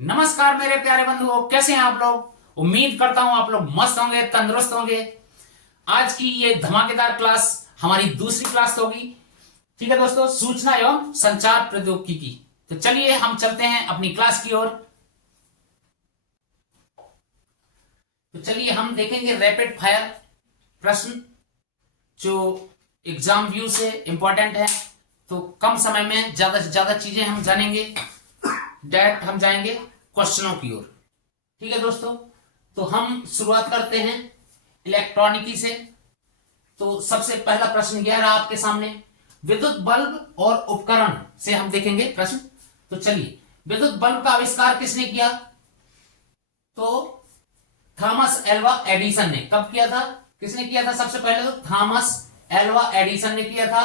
नमस्कार मेरे प्यारे बंधुओं, कैसे हैं आप लोग। उम्मीद करता हूं आप लोग मस्त होंगे, तंदुरुस्त होंगे। आज की ये धमाकेदार क्लास हमारी दूसरी क्लास होगी। ठीक है दोस्तों, सूचना एवं संचार प्रौद्योगिकी। तो चलिए हम चलते हैं अपनी क्लास की ओर। तो चलिए हम देखेंगे रैपिड फायर प्रश्न जो एग्जाम व्यू से इंपॉर्टेंट है। तो कम समय में ज्यादा से ज्यादा चीजें हम जानेंगे। डायरेक्ट हम जाएंगे क्वेश्चनों की ओर। ठीक है दोस्तों, तो हम शुरुआत करते हैं इलेक्ट्रॉनिकी से। तो सबसे पहला प्रश्न यह रहा आपके सामने, विद्युत बल्ब और उपकरण से हम देखेंगे प्रश्न। तो चलिए, विद्युत बल्ब का आविष्कार किसने किया? तो थॉमस एल्वा एडिसन ने। कब किया था? किसने किया था? सबसे पहले तो थॉमस एल्वा एडिसन ने किया था।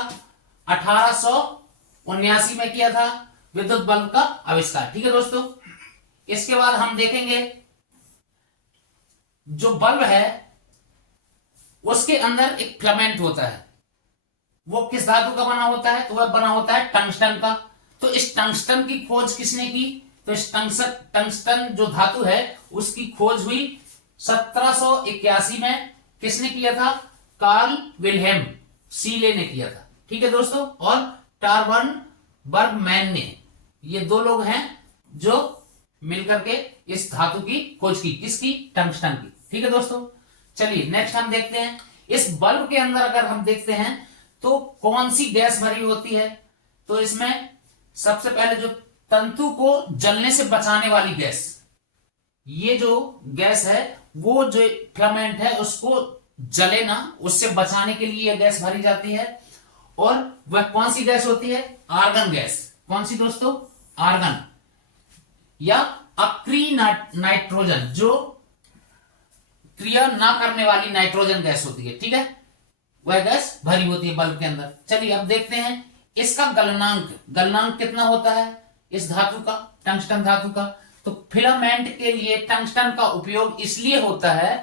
1879 में किया था विद्युत बल्ब का आविष्कार। ठीक है दोस्तों, इसके बाद हम देखेंगे जो बल्ब है उसके अंदर एक फिलामेंट होता है। वो किस धातु का बना होता है? तो वह बना होता है टंगस्टन का। तो इस टंगस्टन की खोज किसने की? तो इस टंगस्टन जो धातु है उसकी खोज हुई 1781 में। किसने किया था? कार्ल विल्हेम सीले ने किया था। ठीक है दोस्तों, और टार्बन बर्गमैन ने। ये दो लोग हैं जो मिलकर के इस धातु की खोज की। किसकी? टंगस्टन की। ठीक है दोस्तों, चलिए नेक्स्ट हम देखते हैं इस बल्ब के अंदर अगर हम देखते हैं तो कौन सी गैस भरी होती है। तो इसमें सबसे पहले जो तंतु को जलने से बचाने वाली गैस, ये जो गैस है वो जो फिलामेंट है उसको जले ना, उससे बचाने के लिए यह गैस भरी जाती है। और वह कौन सी गैस होती है? Argon gas. कौन सी दोस्तों? आर्गन या अक्री नाइट्रोजन, जो क्रिया ना करने वाली नाइट्रोजन गैस होती है। ठीक है, वह गैस भरी होती है बल्ब के अंदर। चलिए अब देखते हैं इसका गलनांक कितना होता है इस धातु का, टंगस्टन धातु का। तो फिलामेंट के लिए टंगस्टन का उपयोग इसलिए होता है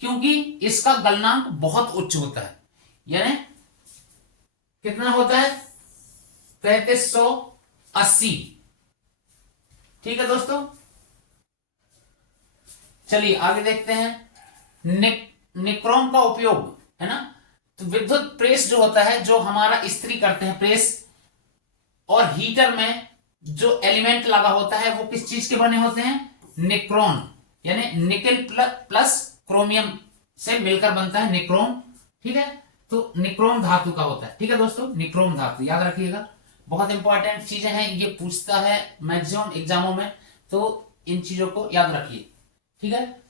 क्योंकि इसका गलनांक बहुत उच्च होता है। यानी कितना होता है? 3380। ठीक है दोस्तों, चलिए आगे देखते हैं निक्रोम का उपयोग, है ना। तो विद्युत प्रेस जो होता है, जो हमारा इस्त्री करते हैं प्रेस, और हीटर में जो एलिमेंट लगा होता है वो किस चीज के बने होते हैं? निक्रोन, यानी निकेल प्लस क्रोमियम से मिलकर बनता है निक्रोम। ठीक है, तो निक्रोम धातु का होता है। ठीक है दोस्तों, निक्रोम धातु याद रखिएगा, बहुत इंपॉर्टेंट चीजें हैं, ये पूछता है मैक्सिमम एग्जामों में, तो इन चीजों को याद रखिए। ठीक है,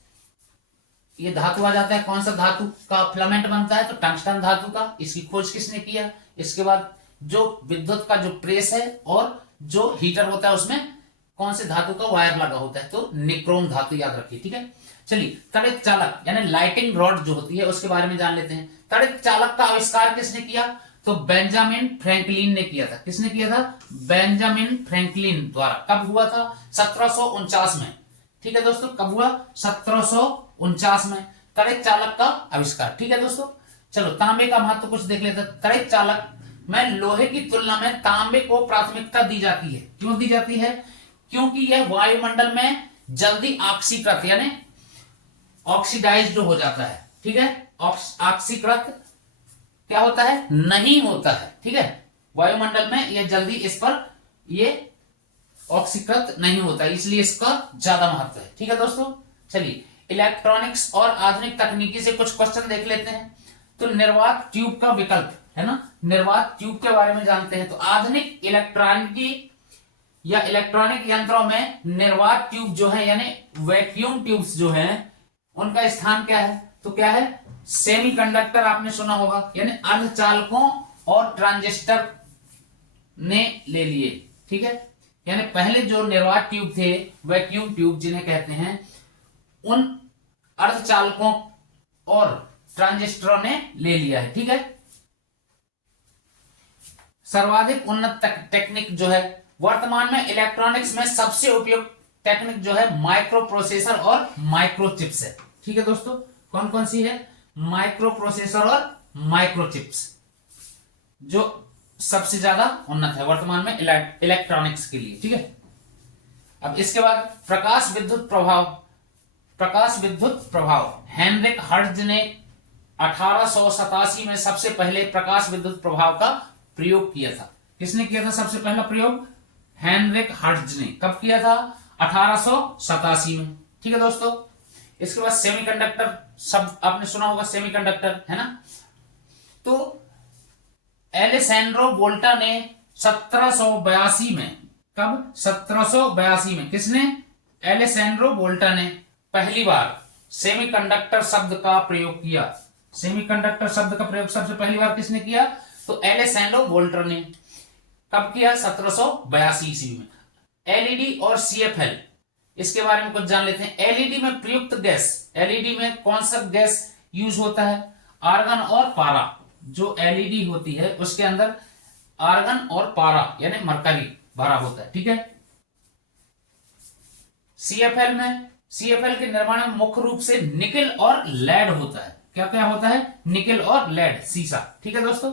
ये धातु आ जाता है। कौन सा धातु का फिलामेंट बनता है? तो टंगस्टन धातु का। इसकी खोज किसने किया? इसके बाद जो विद्युत का जो प्रेस है और जो हीटर होता है उसमें कौन से धातु का वायर लगा होता है? तो निक्रोम धातु याद रखिए। ठीक है, चलिए तड़ित चालक यानी लाइटिंग रॉड जो होती है उसके बारे में जान लेते हैं। तड़ित चालक का आविष्कार किसने किया? तो बेंजामिन फ्रैंकलिन ने किया था। किसने किया था? बेंजामिन फ्रैंकलिन द्वारा। कब हुआ था? 1749 में। ठीक है दोस्तों, कब हुआ? 1749 में तड़ित चालक का आविष्कार। ठीक है दोस्तों, चलो तांबे का महत्व कुछ देख लेते हैं। तड़ित चालक में लोहे की तुलना में तांबे को प्राथमिकता दी जाती है। क्यों दी जाती है? क्योंकि यह वायुमंडल में जल्दी ऑक्सीकृत यानी ऑक्सीडाइज्ड हो जाता है। ठीक है, ऑक्सीकृत क्या होता है? नहीं होता है। ठीक है, वायुमंडल में यह जल्दी इस पर ये ऑक्सीकृत नहीं होता, इसलिए इसका ज्यादा महत्व है। ठीक है दोस्तों, चलिए इलेक्ट्रॉनिक्स और आधुनिक तकनीकी से कुछ क्वेश्चन देख लेते हैं। तो निर्वात ट्यूब का विकल्प, है ना, निर्वात ट्यूब के बारे में जानते हैं। तो आधुनिक इलेक्ट्रॉनिकी या इलेक्ट्रॉनिक यंत्रों में निर्वात ट्यूब जो है यानी वैक्यूम ट्यूब्स जो है उनका स्थान क्या है? तो क्या है? सेमीकंडक्टर आपने सुना होगा, यानी अर्धचालकों और ट्रांजिस्टर ने ले लिए। ठीक है, यानी पहले जो निर्वात ट्यूब थे, वैक्यूम ट्यूब जिन्हें कहते हैं, उन अर्धचालकों और ट्रांजिस्टरों ने ले लिया है। ठीक है, सर्वाधिक उन्नत टेक्निक जो है वर्तमान में इलेक्ट्रॉनिक्स में सबसे उपयुक्त टेक्निक जो है माइक्रो प्रोसेसर और माइक्रोचिप्स है। ठीक है दोस्तों, कौन कौन सी है? माइक्रो प्रोसेसर और माइक्रोचिप्स, जो सबसे ज्यादा उन्नत है वर्तमान में इलेक्ट्रॉनिक्स के लिए। ठीक है, अब इसके बाद प्रकाश विद्युत प्रभाव। प्रकाश विद्युत प्रभाव हेनरिक हर्ट्ज ने 1887 में सबसे पहले प्रकाश विद्युत प्रभाव का प्रयोग किया था। किसने किया था सबसे पहला प्रयोग? हेनरिक हर्ट्ज ने। कब किया था? 1887 में। ठीक है दोस्तों। इसके बाद सेमीकंडक्टर शब्द आपने सुना होगा, सेमीकंडक्टर, है ना। तो एलेसैंड्रो वोल्टा ने 1782 में, कब? 1782 में किसने? एलेसैंड्रो वोल्टा ने पहली बार सेमीकंडक्टर शब्द का प्रयोग किया। सेमीकंडक्टर शब्द का प्रयोग सबसे पहली बार किसने किया? तो एलेसैंड्रो वोल्टा ने। कब किया? 1782 ईस्वी में। एलईडी और सीएफएल, इसके बारे में कुछ जान लेते हैं। एलईडी में प्रयुक्त गैस, एलईडी में कौन सा गैस यूज होता है? आर्गन और पारा। जो एलईडी होती है उसके अंदर आर्गन और पारा यानी मरकरी भरा होता है। ठीक है। सीएफएल में, सीएफएल के निर्माण में मुख्य रूप से निकेल और लेड होता है। क्या क्या होता है? निकेल और लेड, सीसा। ठीक है दोस्तों।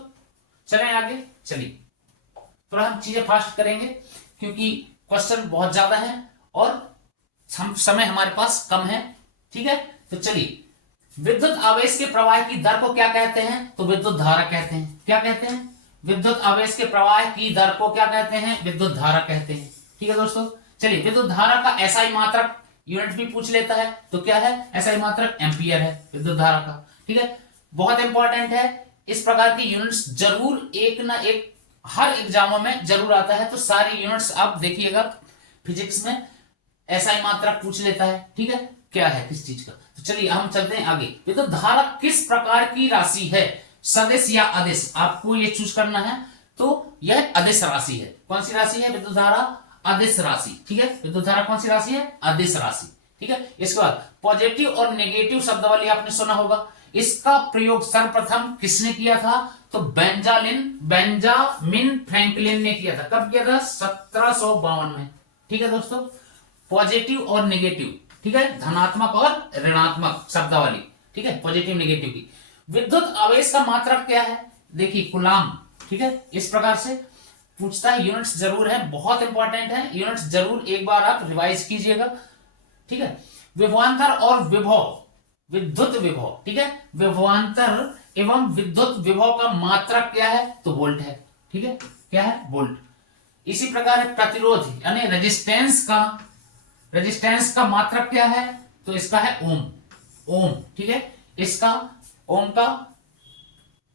चलें आगे। चलिए थोड़ा हम चीजें फास्ट करेंगे क्योंकि क्वेश्चन बहुत ज्यादा है और समय हमारे पास कम है। ठीक है। तो चलिए, विद्युत आवेश के प्रवाह की दर को क्या कहते हैं? तो विद्युत धारा कहते हैं। क्या कहते हैं? विद्युत आवेश के प्रवाह की दर को क्या कहते हैं? विद्युत धारा कहते हैं। ठीक है दोस्तों। चलिए, विद्युत धारा का एसआई मात्रक यूनिट भी पूछ लेता है, तो क्या है? एसआई मात्रक एम्पियर है विद्युत धारा का। ठीक है। बहुत इंपॉर्टेंट है, इस प्रकार की यूनिट्स जरूर एक ना एक हर एग्जामों में जरूर आता है। तो सारी यूनिट्स आप देखिएगा, फिजिक्स में एसआई मात्रक पूछ लेता है। ठीक है, क्या है किस चीज का। तो चलिए हम चलते हैं आगे। विद्युत धारा किस प्रकार की राशि है? सदिश या अदिश, आपको ये चूज करना है। तो यह अदिश राशि है। कौन सी राशि है? विद्युत धारा अदिश राशि। ठीक है। विद्युत धारा कौन सी राशि है? अदिश राशि। ठीक है। इसके बाद पॉजिटिव और नेगेटिव शब्दावली आपने सुना होगा। इसका प्रयोग सर्वप्रथम किसने किया था? तो बेंजामिन फ्रैंकलिन ने किया था। कब किया था? 1752 में। ठीक है दोस्तों। पॉजिटिव और नेगेटिव, ठीक है, धनात्मक और ऋणात्मक शब्दावली। ठीक है, पॉजिटिव नेगेटिव की। विद्युत आवेश का मात्रक क्या है? देखिए, कूलाम। ठीक है, इस प्रकार से पूछता है। यूनिट्स जरूर है, बहुत इंपॉर्टेंट है। यूनिट्स जरूर एक बार आप रिवाइज कीजिएगा। ठीक है। विभवांतर और विभव, विद्युत विभव। ठीक है। विभवांतर एवं विद्युत विभव का मात्रक क्या है? तो वोल्ट है। ठीक है, क्या है? वोल्ट। इसी प्रकार प्रतिरोध यानी रेजिस्टेंस का मात्रक क्या है? तो इसका है ओम। ओम। ठीक है। इसका ओम का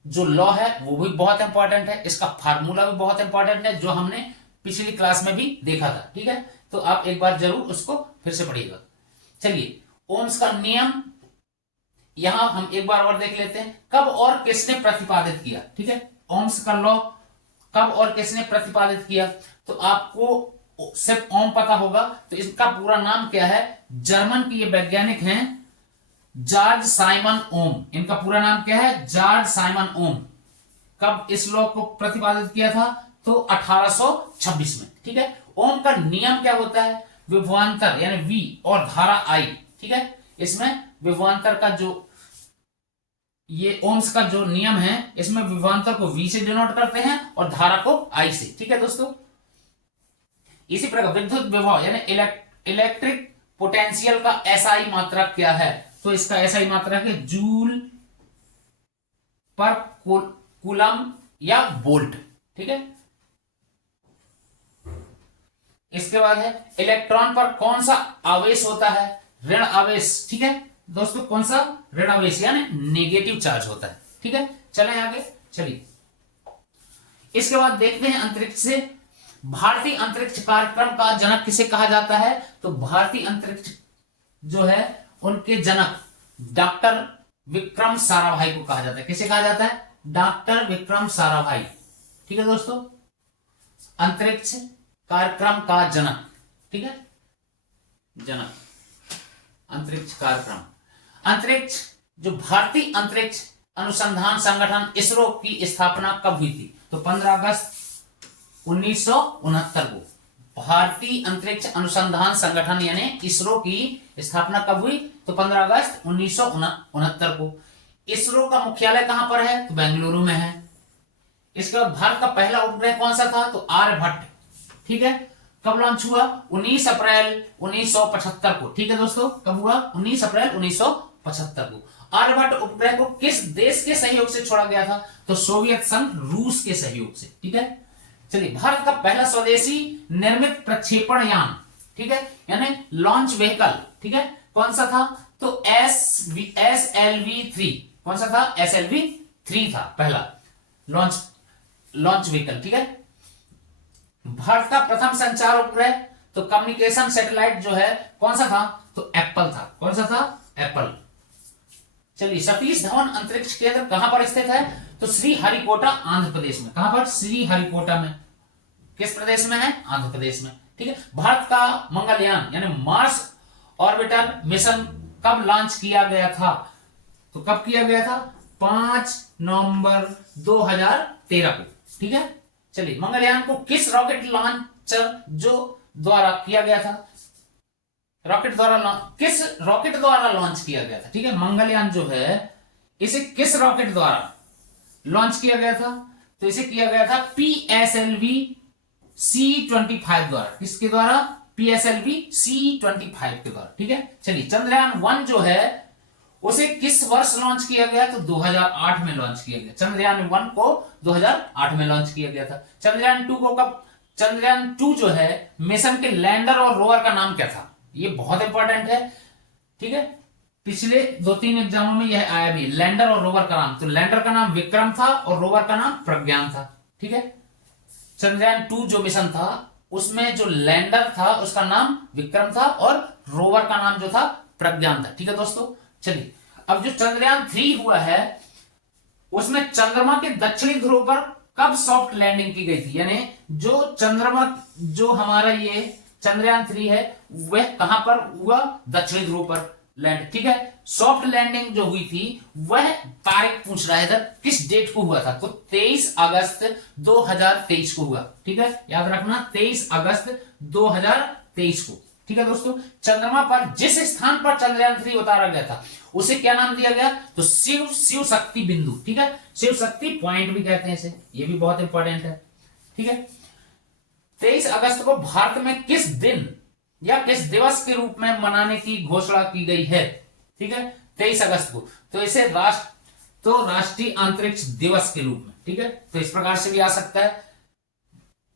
जो लॉ है वो भी बहुत इंपॉर्टेंट है। इसका फार्मूला भी बहुत इंपॉर्टेंट है, जो हमने पिछली क्लास में भी देखा था। ठीक है, तो आप एक बार जरूर उसको फिर से पढ़िएगा। चलिए, ओम्स का नियम यहां हम एक बार और देख लेते हैं। कब और किसने प्रतिपादित किया? ठीक है, ओम्स का लॉ कब और किसने प्रतिपादित किया? तो आपको सिर्फ ओम पता होगा, तो इसका पूरा नाम क्या है? जर्मन के ये वैज्ञानिक हैं जॉर्ज साइमन ओम। इनका पूरा नाम क्या है? जॉर्ज साइमन ओम। कब इस लॉ को प्रतिपादित किया था? तो 1826 में। ठीक है। ओम का नियम क्या होता है? विभवांतर यानी V और धारा I। ठीक है, इसमें विभवांतर का जो ये ओम्स का जो नियम है, इसमें विभवांतर को V से डिनोट करते हैं और धारा को I से। ठीक है दोस्तों। इसी प्रकार विद्युत विभव यानी इलेक्ट्रिक पोटेंशियल का एसआई मात्रक क्या है? तो इसका एसआई मात्रक है जूल पर कूलम या वोल्ट। ठीक है। इसके बाद है इलेक्ट्रॉन पर कौन सा आवेश होता है? ऋण आवेश। ठीक है दोस्तों, कौन सा? ऋण आवेश यानी नेगेटिव चार्ज होता है। ठीक है, चलें आगे। चलिए, इसके बाद देखते हैं अंतरिक्ष से। भारतीय अंतरिक्ष कार्यक्रम का जनक किसे कहा जाता है? तो भारतीय अंतरिक्ष जो है उनके जनक डॉक्टर विक्रम साराभाई को कहा जाता है। किसे कहा जाता है? डॉक्टर विक्रम साराभाई। ठीक है दोस्तों, अंतरिक्ष कार्यक्रम का जनक। ठीक है, जनक अंतरिक्ष कार्यक्रम। अंतरिक्ष जो भारतीय अंतरिक्ष अनुसंधान संगठन इसरो की स्थापना कब हुई थी? तो 15 अगस्त 1969 को भारतीय अंतरिक्ष अनुसंधान संगठन यानी इसरो की स्थापना कब हुई? तो 15 अगस्त 1969 को। इसरो का मुख्यालय कहां पर है? तो बेंगलुरु में है। इसके बाद भारत का पहला उपग्रह कौन सा था? तो आर्यभट्ट। ठीक है, कब लॉन्च हुआ? 19 अप्रैल 1975 को। ठीक है दोस्तों, कब हुआ? 19 अप्रैल 1975 को। आर्यभट्ट उपग्रह को किस देश के सहयोग से छोड़ा गया था? तो सोवियत संघ रूस के सहयोग से। ठीक है, चलिए, भारत का पहला स्वदेशी निर्मित प्रक्षेपण यान, ठीक है, यानी लॉन्च व्हीकल, ठीक है, कौन सा था? तो SLV-3। कौन सा था? SLV-3 था पहला लॉन्च व्हीकल। ठीक है, भारत का प्रथम संचार उपग्रह, तो कम्युनिकेशन सैटेलाइट जो है, कौन सा था? तो एप्पल था। कौन सा था? एप्पल। चलिए, सतीश धवन अंतरिक्ष केंद्र कहां पर स्थित है? तो श्रीहरिकोटा, आंध्र प्रदेश में। कहां पर? श्रीहरिकोटा में। किस प्रदेश में है? आंध्र प्रदेश में। ठीक है, भारत का मंगलयान यानी मार्स ऑर्बिटर मिशन कब लॉन्च किया गया था? तो कब किया गया था? 5 नवंबर 2013 को। ठीक है, चलिए, मंगलयान को किस रॉकेट लॉन्चर जो द्वारा किया गया था? किस रॉकेट द्वारा लॉन्च किया गया था? ठीक है, मंगलयान जो है, इसे किस रॉकेट द्वारा लॉन्च किया गया था? तो इसे किया गया था PSLV C-25 द्वारा। किसके द्वारा? PSLV C-25 के द्वारा। ठीक है, चलिए, चंद्रयान 1 जो है, उसे किस वर्ष लॉन्च किया गया? तो 2008 में लॉन्च किया गया। चंद्रयान 1 को 2008 में लॉन्च किया गया था। चंद्रयान 2 को कब? चंद्रयान 2 जो है, मिशन के लैंडर और रोवर का नाम क्या था? ये बहुत इंपॉर्टेंट है। ठीक है, पिछले 2-3 एग्जामों में यह आया भी, लैंडर और रोवर का नाम। तो लैंडर का नाम विक्रम था और रोवर का नाम प्रज्ञान था। ठीक है, चंद्रयान 2 जो मिशन था, उसमें जो लैंडर था उसका नाम विक्रम था और रोवर का नाम जो था प्रज्ञान था। ठीक है दोस्तों, चलिए, अब जो चंद्रयान 3 हुआ है, उसमें चंद्रमा के दक्षिणी ध्रुव पर कब सॉफ्ट लैंडिंग की गई थी? यानी जो चंद्रमा, जो हमारा ये चंद्रयान 3 है, वह कहां पर हुआ? दक्षिणी ध्रुव पर लैंड। ठीक है, सॉफ्ट लैंडिंग जो हुई थी, वह तारीख पूछ रहा है इधर, किस डेट को हुआ था? तो 23 अगस्त 2023 को हुआ। ठीक है, याद रखना, 23 अगस्त 2023 को। ठीक है दोस्तों, चंद्रमा पर जिस स्थान पर चंद्रयान 3 उतारा गया था, उसे क्या नाम दिया गया? तो शिव शक्ति बिंदु। ठीक है, शिव शक्ति पॉइंट भी कहते हैं इसे, ये भी बहुत इंपॉर्टेंट है। ठीक है, 23 अगस्त को भारत में किस दिन या किस दिवस के रूप में मनाने की घोषणा की गई है? ठीक है, 23 अगस्त को, तो इसे राष्ट्रीय अंतरिक्ष दिवस के रूप में। ठीक है, तो इस प्रकार से भी आ सकता है।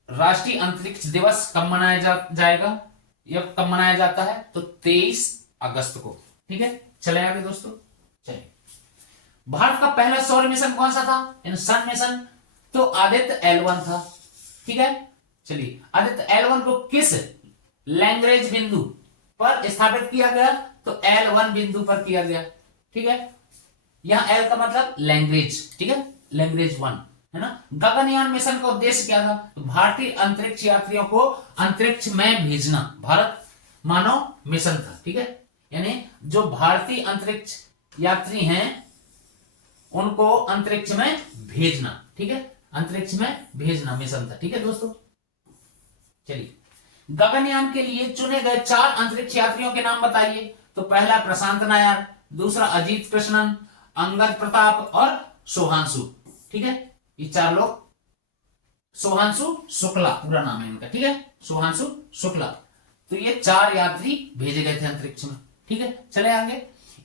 राष्ट्रीय अंतरिक्ष दिवस कब मनाया जाएगा या कब मनाया जाता है? तो 23 अगस्त को। ठीक है, चले आगे दोस्तों। चलिए, भारत का पहला सौर मिशन कौन सा था? सन मिशन, तो आदित्य L1 था। ठीक है, चलिए, आदित्य L1 को किस लैंग्वेज बिंदु पर स्थापित किया गया? तो L1 बिंदु पर किया गया। ठीक है, यहां L का मतलब लैंग्वेज। ठीक है, लैंग्वेज 1 है ना। गगनयान मिशन का उद्देश्य क्या था? तो भारतीय अंतरिक्ष यात्रियों को अंतरिक्ष में भेजना, भारत मानव मिशन था। ठीक है, यानी जो भारतीय अंतरिक्ष यात्री हैं, उनको अंतरिक्ष में भेजना। ठीक है, अंतरिक्ष में भेजना मिशन था। ठीक है दोस्तों, चलिए, गगनयान के लिए चुने गए 4 अंतरिक्ष यात्रियों के नाम बताइए। तो पहला प्रशांत नायर, दूसरा अजीत कृष्णन, अंगद प्रताप और सोहांशु। ठीक है, ये 4 लोग, सोहांशु शुक्ला पूरा नाम है इनका। ठीक है, सोहांशु शुक्ला। तो ये 4 यात्री भेजे गए थे अंतरिक्ष में। ठीक है, चले आगे।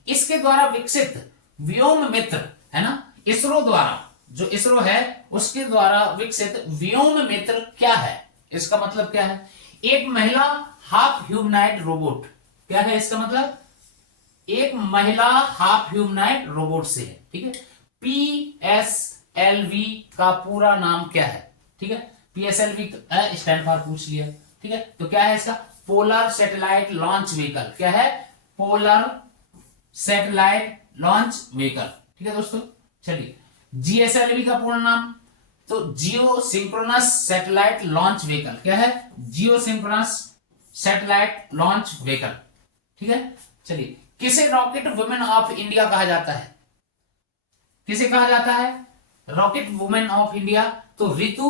इसके द्वारा विकसित व्योम मित्र है ना, इसरो द्वारा, जो इसरो है उसके द्वारा विकसित व्योम मित्र क्या है? इसका मतलब क्या है? एक महिला हाफ ह्यूमनॉइड रोबोट। क्या है इसका मतलब? एक महिला हाफ ह्यूमनॉइड रोबोट से है। ठीक है, PSLV का पूरा नाम क्या है? ठीक है, PSLV स्टैंड फॉर पूछ लिया। ठीक है, तो क्या है इसका? Polar satellite launch vehicle. क्या है? Polar satellite launch vehicle. ठीक है दोस्तों, चलिए, GSLV का पूर्ण नाम, तो जियो सिंक्रोनस सैटेलाइट लॉन्च व्हीकल। क्या है? जियो सिंक्रोनस सैटेलाइट लॉन्च व्हीकल। ठीक है, चलिए, किसे रॉकेट वुमेन ऑफ इंडिया कहा जाता है? किसे कहा जाता है रॉकेट वुमेन ऑफ इंडिया? तो रितु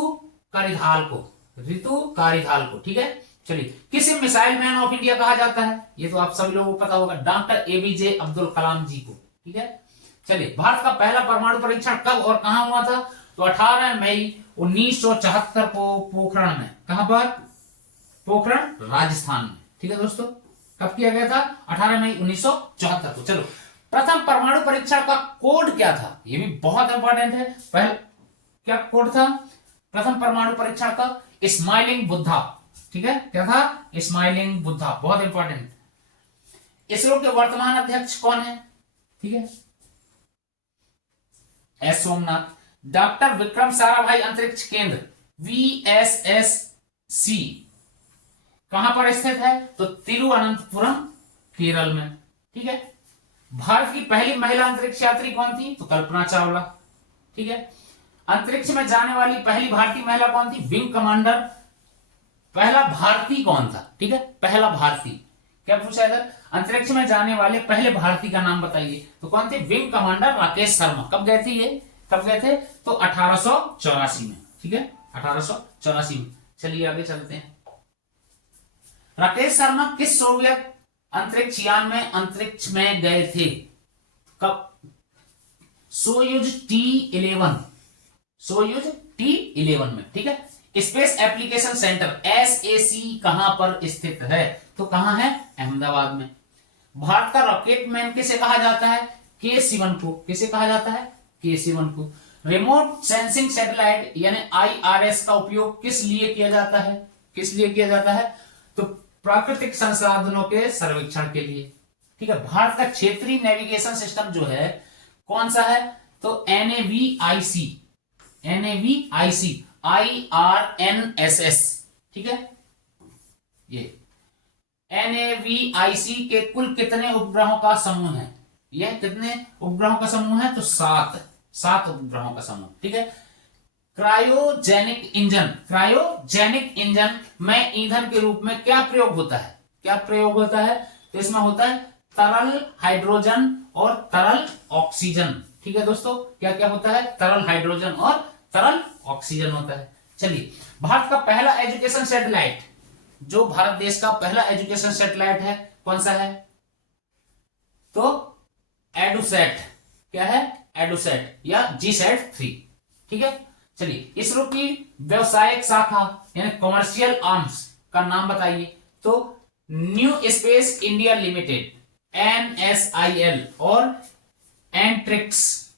कारिधाल को, रितु कारिधाल को। ठीक है, चलिए, किसे मिसाइल मैन ऑफ इंडिया कहा जाता है? ये तो आप सभी लोगों को पता होगा, डॉक्टर APJ अब्दुल कलाम जी को। ठीक है, चलिए, भारत का पहला परमाणु परीक्षण कब और कहां हुआ था? तो 18 मई 1974 को पोखरण में। कहां पर? पोखरण राजस्थान में। ठीक है दोस्तों, कब किया गया था? 18 मई 1974 को। चलो, प्रथम परमाणु परीक्षण का कोड क्या था? ये भी बहुत इंपॉर्टेंट है। पहले क्या कोड था प्रथम परमाणु परीक्षण का? स्माइलिंग बुद्धा। ठीक है, क्या था? स्माइलिंग बुद्धा, बहुत इंपॉर्टेंट। इसरो के वर्तमान अध्यक्ष कौन है? ठीक है, एस सोमनाथ। डॉक्टर विक्रम साराभाई अंतरिक्ष केंद्र VSSC कहां पर स्थित है? तो तिरुवनंतपुरम, केरल में। ठीक है, भारत की पहली महिला अंतरिक्ष यात्री कौन थी? तो कल्पना चावला। ठीक है, अंतरिक्ष में जाने वाली पहली भारतीय महिला कौन थी? Wing commander. पहला भारतीय कौन था? ठीक है, पहला भारतीय। क्या पूछा इधर? अंतरिक्ष में जाने वाले पहले भारतीय का नाम बताइए। तो कौन थे? Wing commander Rakesh Sharma. कब गए थे ये? कब गए थे? तो 1884 में। ठीक है, 1884 में। चलिए आगे चलते हैं। राकेश शर्मा किस सोवियत अंतरिक्ष यान में अंतरिक्ष में गए थे? कब? सोयुज T11, सोयुज T11 में। ठीक है, स्पेस एप्लीकेशन सेंटर SAC कहां पर स्थित है? तो कहां है? अहमदाबाद में। भारत का रॉकेट मैन किसे कहा जाता है? के सिवन को। किसे कहा जाता है? के सिवन को। रिमोट सेंसिंग सैटेलाइट यानी IRS का उपयोग किस लिए किया जाता है? किस लिए किया जाता है? तो प्राकृतिक संसाधनों के सर्वेक्षण के लिए। ठीक है, भारत का क्षेत्रीय नेविगेशन सिस्टम जो है कौन सा है? तो NAVIC, IRNSS। ठीक है, ये NAVIC के कुल कितने उपग्रहों का समूह है? यह कितने उपग्रहों का समूह है? तो 7 उपग्रहों का समूह। ठीक है, क्रायोजेनिक इंजन, क्रायोजेनिक इंजन में ईंधन के रूप में क्या प्रयोग होता है? क्या प्रयोग होता है? तो इसमें होता है तरल हाइड्रोजन और तरल ऑक्सीजन। ठीक है दोस्तों, क्या क्या होता है? तरल हाइड्रोजन और तरल ऑक्सीजन होता है। चलिए, भारत का पहला एजुकेशन सैटेलाइट, जो भारत देश का पहला एजुकेशन सैटेलाइट है, कौन सा है? तो एडुसैट। क्या है? एडुसैट या GSAT-3। ठीक है, चलिए, इसरो की व्यवसायिक शाखा यानी कॉमर्शियल आर्म्स का नाम बताइए। तो new space India limited NSIL और एंट्रिक्स।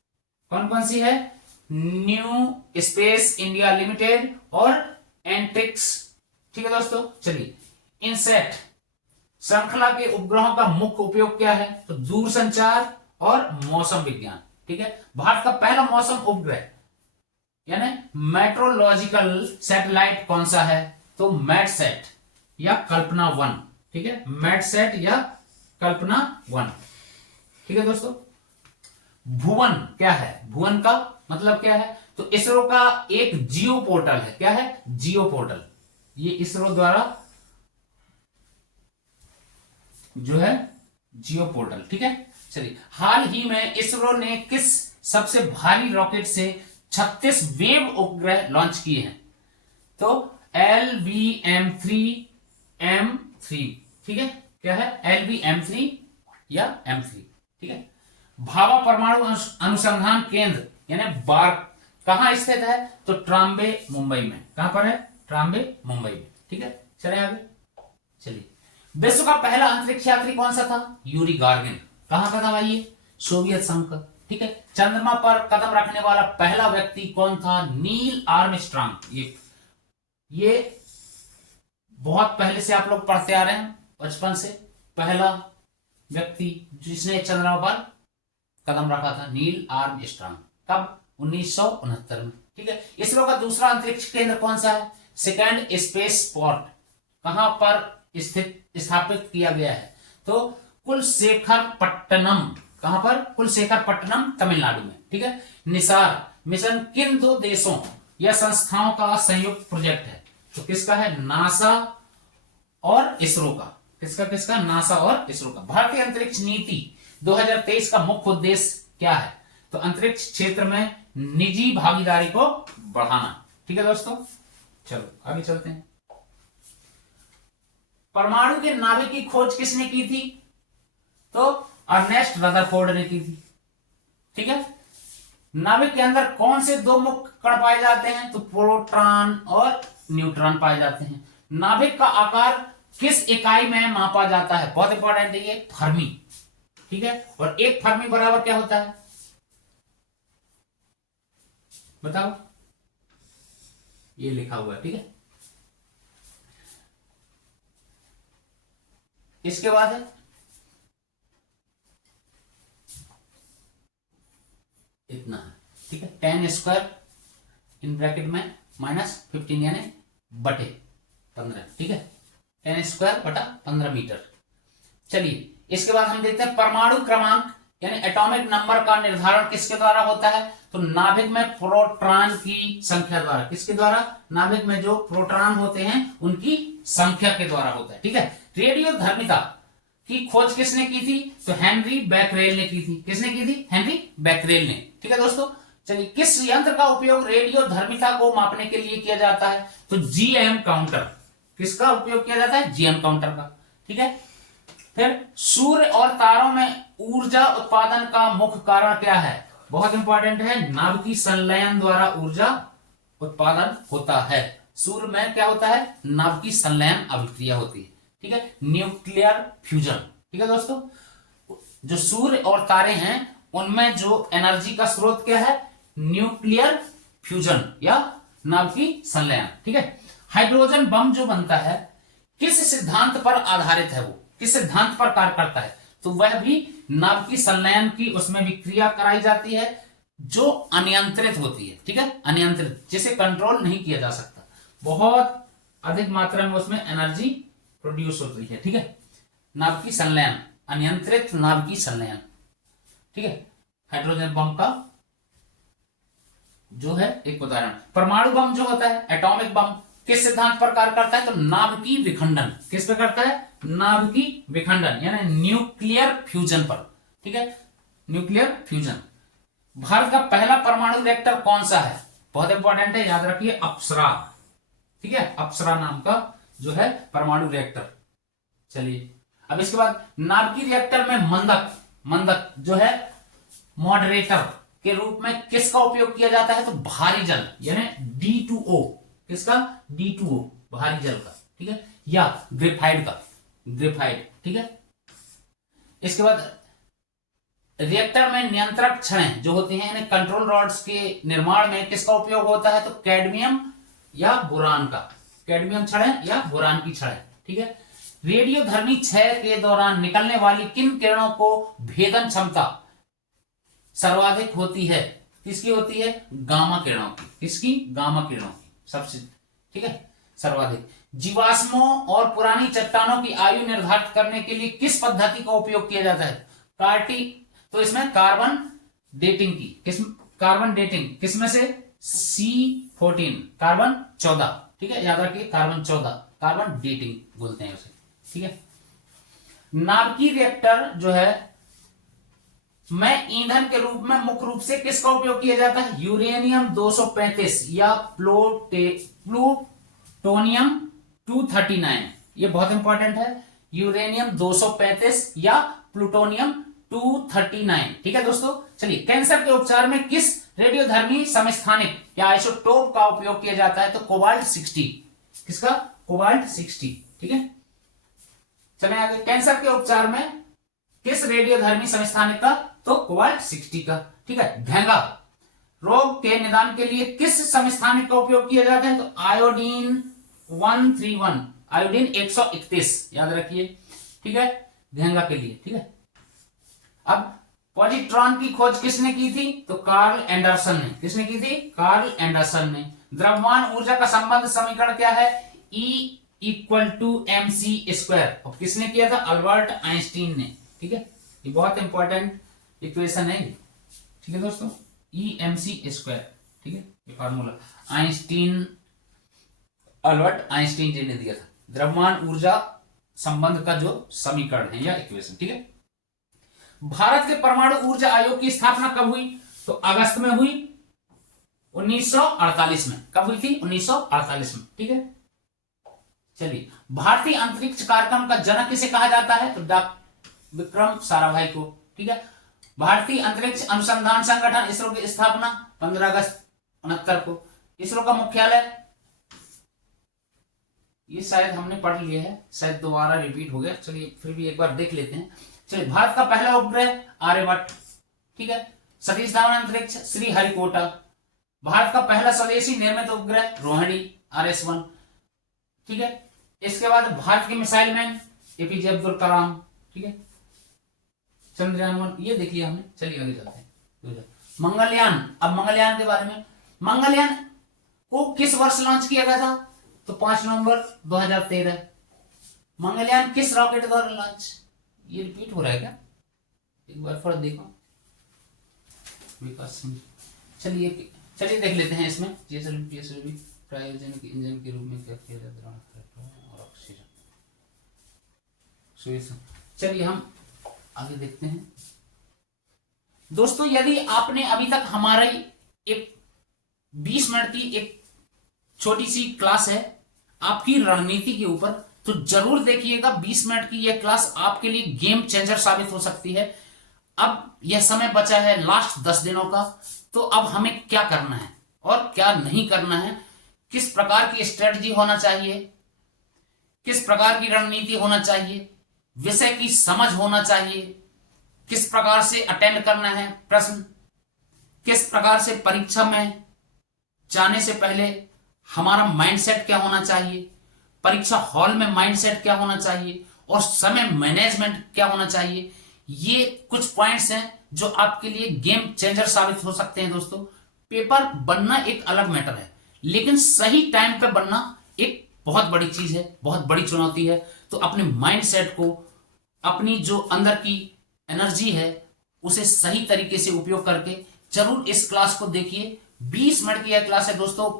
कौन कौन सी है? न्यू स्पेस इंडिया लिमिटेड और एंट्रिक्स। ठीक है दोस्तों, चलिए, इनसेट श्रृंखला के उपग्रहों का मुख्य उपयोग क्या है? तो दूरसंचार और मौसम विज्ञान। ठीक है, भारत का पहला मौसम उपग्रह यानी मेट्रोलॉजिकल सैटेलाइट कौन सा है? तो मैटसेट या कल्पना 1। ठीक है, मैटसेट या कल्पना 1। ठीक है दोस्तों, भुवन क्या है? भुवन का मतलब क्या है? तो इसरो का एक जियो पोर्टल है। क्या है? जियो पोर्टल। ये इसरो द्वारा जो है जियो पोर्टल। ठीक है, चलिए, हाल ही में इसरो ने किस सबसे भारी रॉकेट से 36 वेव उपग्रह लॉन्च किए हैं? तो LVM-3M3। ठीक है, क्या है? LVM-3 या M3। ठीक है, भाभा परमाणु अनुसंधान केंद्र यानी बार्क कहां स्थित है? तो ट्राम्बे, मुंबई में। कहां पर है? ट्राम्बे, मुंबई में। ठीक है, चले आगे। चलिए, विश्व का पहला अंतरिक्ष यात्री कौन सा था? Yuri Gagarin. कहां का था भाई ये? सोवियत संघ का। ठीक है, चंद्रमा पर कदम रखने वाला पहला व्यक्ति कौन था? Neil Armstrong. ये बहुत पहले से आप लोग पढ़ते आ रहे हैं, बचपन से। पहला व्यक्ति जिसने चंद्रमा पर कदम रखा था, नील आर्मस्ट्रांग। कब? 1969 में। ठीक है, इसरो का दूसरा अंतरिक्ष केंद्र कौन सा है? सेकंड स्पेस पोर्ट कहां पर स्थापित किया गया है? तो कुलशेखरपट्टनम। कहां पर? कुलशेखरपट्टनम, तमिलनाडु में। ठीक है, निसार मिशन किन दो देशों या संस्थाओं का संयुक्त प्रोजेक्ट है? तो किसका है? नासा और इसरो का। किसका? नासा और इसरो का। भारतीय अंतरिक्ष नीति 2023 का मुख्य उद्देश्य क्या है? तो अंतरिक्ष क्षेत्र में निजी भागीदारी को बढ़ाना। ठीक है दोस्तों, चलो आगे चलते हैं। परमाणु के नाभिक की खोज किसने की थी? तो अर्नेस्ट रदरफोर्ड ने की थी। ठीक है, नाभिक के अंदर कौन से दो मुख्य कण पाए जाते हैं? तो प्रोटॉन और न्यूट्रॉन पाए जाते हैं। नाभिक का आकार किस इकाई में मापा जाता है? बहुत इंपॉर्टेंट है ये, फर्मी। ठीक है, और एक फर्मी बराबर क्या होता है बताओ? ये लिखा हुआ है। ठीक है, इसके बाद है इतना है। ठीक है, 10 स्क्वायर इन ब्रैकेट में -15 यानी बटे 15। ठीक है, 10 स्क्वायर बटा 15 मीटर। चलिए, इसके बाद हम देखते हैं परमाणु क्रमांक यानी एटॉमिक नंबर का निर्धारण किसके द्वारा होता है? तो नाभिक में प्रोटॉन की संख्या द्वारा। किसके द्वारा? नाभिक में जो प्रोटॉन होते हैं उनकी संख्या के द्वारा होता है। ठीक है, रेडियोधर्मिता की खोज किसने की थी? तो हेनरी बैकरेल ने की थी। किसने की थी? हेनरी बैकरेल ने। ठीक है दोस्तों, चलिए, किस यंत्र का उपयोग रेडियोधर्मिता को मापने के लिए किया जाता है? तो जीएम काउंटर। किसका उपयोग किया जाता है? जीएम काउंटर का। ठीक है, फिर सूर्य और तारों में ऊर्जा उत्पादन का मुख्य कारण क्या है? बहुत इंपॉर्टेंट है, नाभिकीय संलयन द्वारा ऊर्जा उत्पादन होता है। सूर्य में क्या होता है? नाभिकीय संलयन अभिक्रिया होती है। ठीक है, न्यूक्लियर फ्यूजन। ठीक है दोस्तों, जो सूर्य और तारे हैं उनमें जो एनर्जी का स्रोत क्या है? न्यूक्लियर फ्यूजन या नाभिकीय संलयन। ठीक है, हाइड्रोजन बम जो बनता है किस सिद्धांत पर आधारित है? वो किस सिद्धांत पर कार्य करता है? तो वह भी नाभिकीय संलयन की उसमें भी क्रिया कराई जाती है जो अनियंत्रित होती है। ठीक है, अनियंत्रित, जिसे कंट्रोल नहीं किया जा सकता, बहुत अधिक मात्रा में उसमें एनर्जी प्रोड्यूस होती है। ठीक है, नाभिकीय संलयन, अनियंत्रित नाभिकीय संलयन। ठीक है, हाइड्रोजन बम का जो है एक उदाहरण। परमाणु बम जो होता है, एटॉमिक बम, किस सिद्धांत पर कार्य करता है? तो नाभिकीय विखंडन। किस पे करता है? नाभिकीय विखंडन यानी न्यूक्लियर फ्यूजन पर। ठीक है, न्यूक्लियर फ्यूजन। भारत का पहला परमाणु रिएक्टर कौन सा है? बहुत इंपॉर्टेंट है, याद रखिए, अप्सरा। ठीक है, अप्सरा नाम का जो है परमाणु रिएक्टर। चलिए, अब इसके बाद नाभिकीय रिएक्टर में मंदक जो है मॉडरेटर के रूप में किसका उपयोग किया जाता है? तो भारी जल यानी D2O। किसका? D2O, भारी जल का। ठीक है, या ग्रेफाइट का, ग्रेफाइट। ठीक है, इसके बाद रिएक्टर में नियंत्रक छड़ें जो होती हैं यानी कंट्रोल रॉड्स के निर्माण में किसका उपयोग होता है? तो कैडमियम या बोरान का, कैडमियम छड़ें या बोरान की छड़ें। ठीक है, रेडियोधर्मी क्षय के दौरान निकलने वाली किन किरणों को भेदन क्षमता सर्वाधिक होती है? किसकी होती है? गामा किरणों की। किसकी? गामा किरणों की सबसे। ठीक है, सर्वाधिक। जीवाश्मों और पुरानी चट्टानों की आयु निर्धारित करने के लिए किस पद्धति का उपयोग किया जाता है? कार्टी। तो इसमें कार्बन डेटिंग की, किस कार्बन डेटिंग किसमें से? C14, carbon 14। ठीक है, याद रखिए, कार्बन 14, कार्बन डेटिंग बोलते हैं उसे। ठीक है, नाभिकीय रिएक्टर जो है में ईंधन के रूप में मुख्य रूप से किसका उपयोग किया जाता है? यूरेनियम 235 या प्लूटोनियम 239। ये बहुत इंपॉर्टेंट है, यूरेनियम 235 या प्लूटोनियम 239। ठीक है दोस्तों, चलिए, कैंसर के उपचार में किस रेडियोधर्मी समस्थानिक या आइसोटोप का उपयोग किया जाता है? तो कोबाल्ट 60। किसका? कोबाल्ट 60। ठीक है, चलिए आगे। कैंसर के उपचार में किस रेडियोधर्मी समस्थानिक का? तो कोबाल्ट 60 का। ठीक है, घेंगा रोग के निदान के लिए किस समस्थानिक का उपयोग किया जाता है? तो आयोडीन 131, आयोडीन 131, याद रखिए। ठीक है, घेंगा के लिए। ठीक है, अब पॉजिट्रॉन की खोज किसने की थी? तो कार्ल एंडरसन ने। किसने की थी? कार्ल एंडरसन ने। द्रव्यमान ऊर्जा का संबंध समीकरण क्या है? E = mc²। और किसने किया था? अल्बर्ट आइंस्टीन ने। ठीक है, ये बहुत इंपॉर्टेंट इक्वेशन है। ठीक है दोस्तों, E mc²। ठीक है, ये फार्मूला आइंस्टीन, अल्बर्ट आइंस्टीन जी ने दिया था। द्रव्यमान ऊर्जा संबंध का जो समीकरण है या इक्वेशन। ठीक है, भारत के परमाणु ऊर्जा आयोग की स्थापना कब हुई? तो अगस्त में हुई, 1948 में। कब हुई थी? 1948 में। ठीक है, चलिए, भारतीय अंतरिक्ष कार्यक्रम का जनक किसे कहा जाता है? तो डॉक्टर विक्रम साराभाई को। ठीक है, भारतीय अंतरिक्ष अनुसंधान संगठन इसरो की स्थापना 15 अगस्त 69 को। इसरो का मुख्यालय ये शायद हमने पढ़ लिया है, शायद दोबारा रिपीट हो गया, चलिए फिर भी एक बार देख लेते हैं। चलिए, भारत का पहला उपग्रह आर्यभट्ट, ठीक है। सतीश धावन अंतरिक्ष श्रीहरिकोटा। भारत का पहला स्वदेशी निर्मित उपग्रह रोहिणी RS-1, ठीक है। इसके बाद भारत के missile man APJ Abdul Kalam, ठीक है। चंद्रयान-1 ये देख लिया हमने, चलिए आगे चलते हैं। मंगलयान, अब मंगलयान के बारे में, मंगलयान को किस वर्ष लॉन्च किया गया था? तो 5 नवंबर 2013। मंगलयान किस रॉकेट द्वारा लॉन्च? ये रिपीट हो रहा है क्या? एक बार फिर देखो विकास सिंह। चलिए देख लेते हैं इसमें। GSLV क्रायोजेनिक इंजन के रूप में क्या किया जाता है और ऑक्सीजन। चलिए हम आगे देखते हैं दोस्तों। यदि आपने अभी तक हमारी एक 20 मिनट की एक छोटी सी क्लास है आपकी रणनीति के ऊपर, तो जरूर देखिएगा। 20 मिनट की यह क्लास आपके लिए गेम चेंजर साबित हो सकती है। अब यह समय बचा है लास्ट 10 दिनों का, तो अब हमें क्या करना है और क्या नहीं करना है, किस प्रकार की स्ट्रेटजी होना चाहिए, किस प्रकार की रणनीति होना चाहिए, विषय की समझ होना चाहिए, किस प्रकार से अटेंड करना है प्रश्न, किस प्रकार से परीक्षा में जाने से पहले हमारा माइंडसेट क्या होना चाहिए, परीक्षा हॉल में माइंडसेट क्या होना चाहिए और समय मैनेजमेंट क्या होना चाहिए। ये कुछ पॉइंट्स हैं जो आपके लिए गेम चेंजर साबित हो सकते हैं दोस्तों। पेपर बनना एक अलग मैटर है, लेकिन सही टाइम पे बनना एक बहुत बड़ी चीज है, बहुत बड़ी चुनौती है। तो अपने माइंडसेट को, अपनी जो अंदर की एनर्जी है उसे सही तरीके से उपयोग करके जरूर इस क्लास को देखिए। 20 मिनट की यह क्लास है दोस्तों।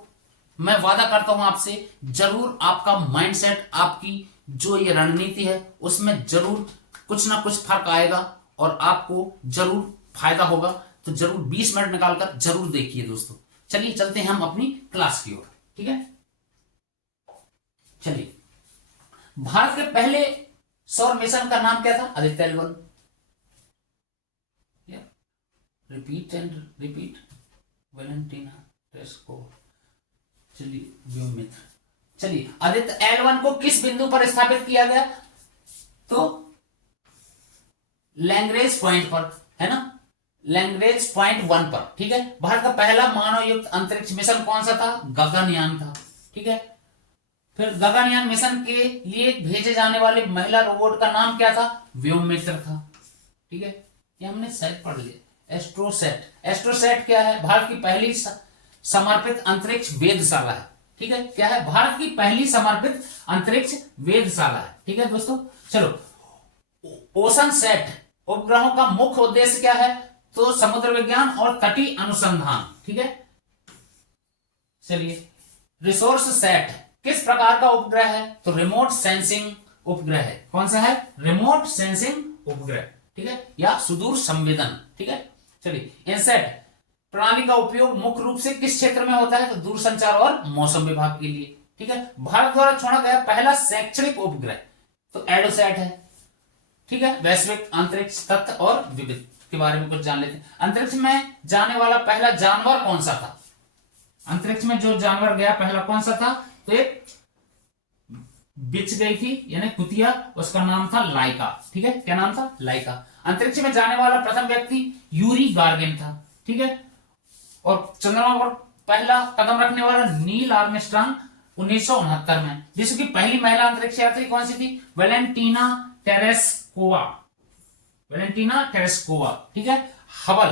मैं वादा करता हूं आपसे, जरूर आपका माइंडसेट, आपकी जो ये रणनीति है उसमें जरूर कुछ ना कुछ फर्क आएगा और आपको जरूर फायदा होगा। तो जरूर 20 मिनट निकालकर जरूर देखिए दोस्तों। चलिए चलते हैं हम अपनी क्लास की ओर, ठीक है। चलिए, भारत के पहले सौर मिशन का नाम क्या था? Aditya L1। Repeat and repeat, Valentina Tereshkova. चलिए, व्योममित्र। चलिए, आदित्य L1 को किस बिंदु पर स्थापित किया गया? तो लैग्रेंज पॉइंट पर, है ना, लैग्रेंज पॉइंट 1 पर, ठीक है। भारत का पहला मानव युक्त अंतरिक्ष मिशन कौन सा था? गगनयान था, ठीक है। फिर गगनयान मिशन के लिए भेजे जाने वाले महिला रोबोट का नाम क्या था? व्योममित्र था, ठीक है। ये हमने शायद पढ़ लिया। एस्ट्रोसैट, एस्ट्रोसैट क्या है? भारत की पहली समर्पित अंतरिक्ष वेधशाला है, ठीक है। क्या है? भारत की पहली समर्पित अंतरिक्ष वेधशाला है, ठीक है दोस्तों। चलो, ओशन सेट उपग्रहों का मुख्य उद्देश्य क्या है? तो समुद्र विज्ञान और तटीय अनुसंधान, ठीक है। चलिए, रिसोर्स सेट किस प्रकार का उपग्रह है? तो रिमोट सेंसिंग उपग्रह है। कौन सा है? रिमोट सेंसिंग उपग्रह, ठीक है, या सुदूर संवेदन, ठीक है। चलिए, इनसेट प्रणाली का उपयोग मुख्य रूप से किस क्षेत्र में होता है? तो दूरसंचार और मौसम विभाग के लिए, ठीक है। भारत द्वारा छोड़ा गया पहला शैक्षणिक उपग्रह तो एडोसैट है, ठीक है। वैश्विक अंतरिक्ष तथ्य और विविध के बारे में कुछ जान लेते हैं। अंतरिक्ष में जाने वाला पहला जानवर कौन सा था? अंतरिक्ष में जो जानवर गया पहला कौन सा था? तो एक बिच गई थी, यानी कुतिया, उसका नाम था लाइका, ठीक है। क्या नाम था? लाइका। अंतरिक्ष में जाने वाला प्रथम व्यक्ति यूरी गार्गिन था, ठीक है। और चंद्रमा पर पहला कदम रखने वाला नील आर्मस्ट्रांग 1969 में। विश्व की पहली महिला अंतरिक्ष यात्री कौन सी थी? वेलेंटीना टेरेस्कोवा, वेलेंटीना टेरेस्कोवा, ठीक है। हबल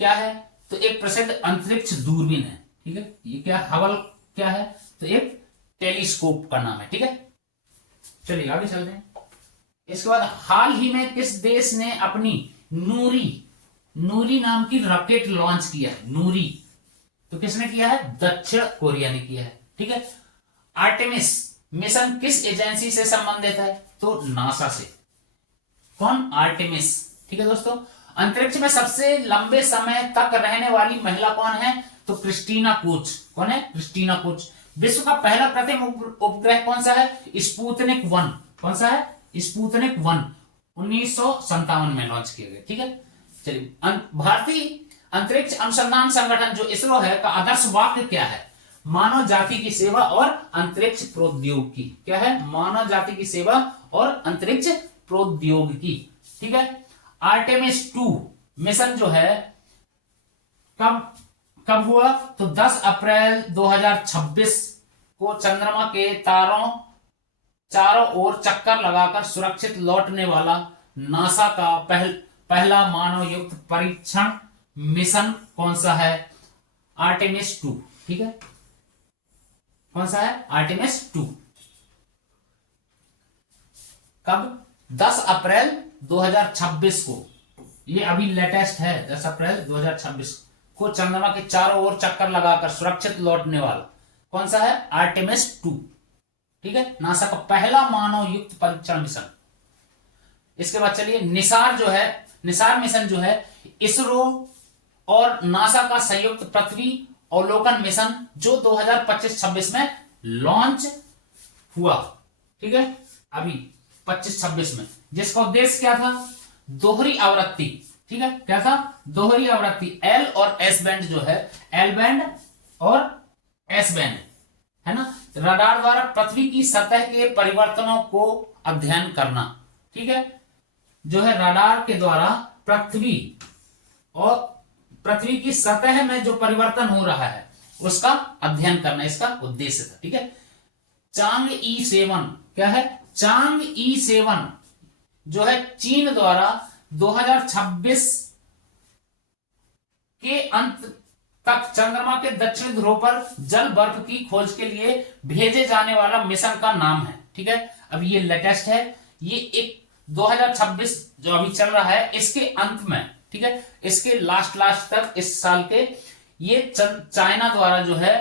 क्या है? तो एक प्रसिद्ध अंतरिक्ष दूरबीन है, ठीक है। ये क्या? हबल क्या है? तो एक टेलीस्कोप का नाम है, ठीक है। चलिए आगे चलते हैं। इसके बाद हाल ही में किस देश ने अपनी नूरी नाम की रॉकेट लॉन्च किया है? नूरी, तो किसने किया है? दक्षिण कोरिया ने किया है, ठीक है। आर्टेमिस मिशन किस एजेंसी से संबंधित है? तो नासा से। कौन? आर्टेमिस, ठीक है दोस्तों। अंतरिक्ष में सबसे लंबे समय तक रहने वाली महिला कौन है? तो क्रिस्टीना कोच। कौन है? Christina Koch. विश्व का पहला कृत्रिम उपग्रह कौन सा है? स्पुतनिक 1। कौन सा है? स्पुतनिक 1 1957 में लॉन्च किए गए, ठीक है। चलिए, भारतीय अंतरिक्ष अनुसंधान संगठन जो इसरो है का आदर्श वाक्य क्या है? मानव जाति की सेवा और अंतरिक्ष प्रौद्योगिकी। क्या है? मानव जाति की सेवा और अंतरिक्ष प्रौद्योगिकी। ठीक है। आर्टेमिस 2 मिशन जो है कब कब हुआ? तो 10 अप्रैल 2026 को चंद्रमा के चारों ओर चक्कर लगाकर सुरक्षित लौटने वाला नासा का पहला मानव युक्त परीक्षण मिशन कौन सा है? आर्टेमिस 2। ठीक है, कौन सा है? आर्टेमिस 2। कब? 10 अप्रैल 2026 को। ये अभी लेटेस्ट है, 10 अप्रैल 2026 को चंद्रमा के चारों ओर चक्कर लगाकर सुरक्षित लौटने वाला कौन सा है? आर्टेमिस 2। ठीक है, नासा का पहला मानव युक्त परीक्षण मिशन। इसके बाद चलिए निसार जो है, निसार मिशन जो है इसरो और नासा का संयुक्त पृथ्वी अवलोकन मिशन जो 2025-26 में लॉन्च हुआ। ठीक है, अभी 25-26 में, जिसका उद्देश्य क्या था? दोहरी आवृत्ति। ठीक है, क्या था? दोहरी आवृत्ति एल और एस बैंड जो है, एल बैंड और एस बैंड है ना, रडार द्वारा पृथ्वी की सतह के परिवर्तनों को अध्ययन करना। ठीक है, जो है रडार के द्वारा पृथ्वी की सतह में जो परिवर्तन हो रहा है उसका अध्ययन करना इसका उद्देश्य था। ठीक है, चांगई 7 क्या है? चांगई 7 जो है चीन द्वारा 2026 के अंत तक चंद्रमा के दक्षिण ध्रुव पर जल बर्फ की खोज के लिए भेजे जाने वाला मिशन का नाम है। ठीक है, अब ये लेटेस्ट है, ये एक 2026 जो अभी चल रहा है इसके अंत में, ठीक है, इसके लास्ट तक इस साल के ये चाइना द्वारा जो है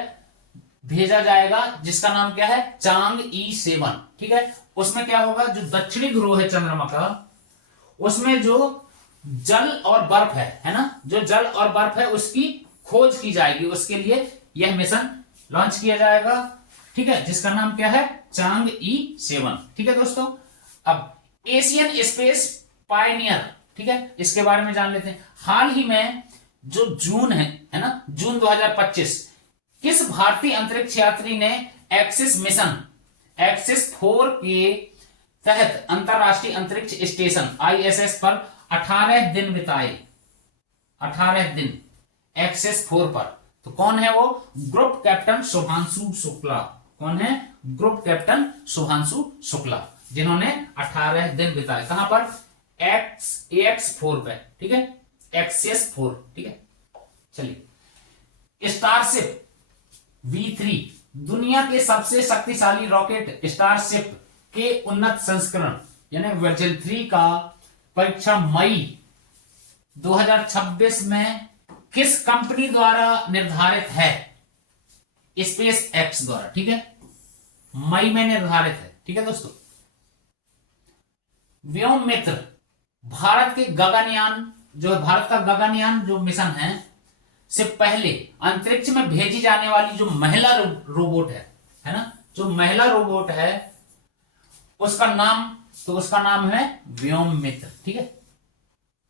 भेजा जाएगा, जिसका नाम क्या है? चांगई 7। ठीक है, उसमें क्या होगा? जो दक्षिणी ध्रुव है चंद्रमा का, उसमें जो जल और बर्फ है ना, जो जल और बर्फ है उसकी खोज की जाएगी। उसके लिए यह मिशन लॉन्च किया जाएगा। ठीक है, जिसका नाम क्या है? चांगई 7। ठीक है दोस्तों, अब एशियन स्पेस पायनियर, ठीक है, इसके बारे में जान लेते हैं। हाल ही में जो जून है ना, जून 2025, किस भारतीय अंतरिक्ष यात्री ने एक्सिस मिशन एक्सिस 4 के तहत अंतरराष्ट्रीय अंतरिक्ष स्टेशन ISS पर 18 दिन बिताए? 18 दिन एक्सेस 4 पर। तो कौन है वो? Group captain Shubhanshu Shukla. कौन है? ग्रुप कैप्टन शुभांशु शुक्ला, जिन्होंने 18 दिन बिताए। कहां पर? AX4 पे। ठीक है, एक्सेस 4। ठीक है, चलिए स्टारशिप V3 दुनिया के सबसे शक्तिशाली रॉकेट स्टारशिप के उन्नत संस्करण यानी वर्जन 3 का परीक्षण मई 2026 में किस कंपनी द्वारा निर्धारित है? स्पेस एक्स द्वारा। ठीक है, मई में निर्धारित है। ठीक है दोस्तों, व्योम मित्र भारत के गगनयान जो है, भारत का गगनयान जो मिशन है से पहले अंतरिक्ष में भेजी जाने वाली जो महिला रोबोट है ना, जो महिला रोबोट है उसका नाम है व्योम मित्र। ठीक है,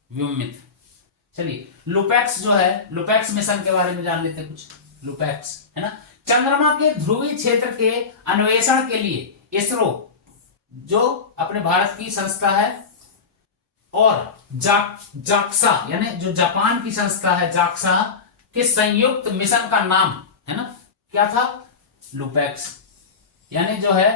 व्योम मित्र। चलिए लुपैक्स जो है, लुपैक्स मिशन के बारे में जान लेते हैं कुछ। लुपैक्स है ना, चंद्रमा के ध्रुवीय क्षेत्र के अन्वेषण के लिए इसरो जो अपने भारत की संस्था है और जाक्सा यानी जो जापान की संस्था है जाक्सा के संयुक्त मिशन का नाम है ना क्या था? लुपैक्स। यानी जो है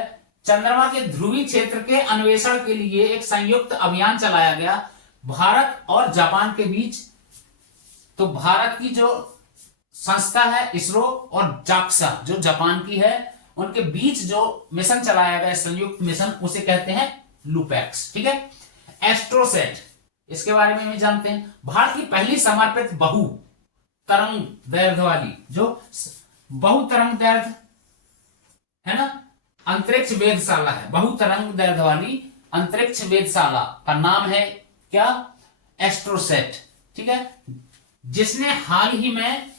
चंद्रमा के ध्रुवीय क्षेत्र के अन्वेषण के लिए एक संयुक्त अभियान चलाया गया भारत और जापान के बीच। तो भारत की जो संस्था है इसरो और जाक्सा जो जापान की है, उनके बीच जो मिशन चलाया गया संयुक्त मिशन, उसे कहते हैं लुपैक्स। ठीक है, एस्ट्रोसेट इसके बारे में भी जानते हैं। भारत की पहली समर्पित बहु तरंग दैर्ध्य वाली जो बहु तरंग दैर्ध्य है ना अंतरिक्ष वेधशाला है, बहु तरंग दैर्ध्य वाली अंतरिक्ष वेधशाला का नाम है क्या? एस्ट्रोसेट। ठीक है, जिसने हाल ही में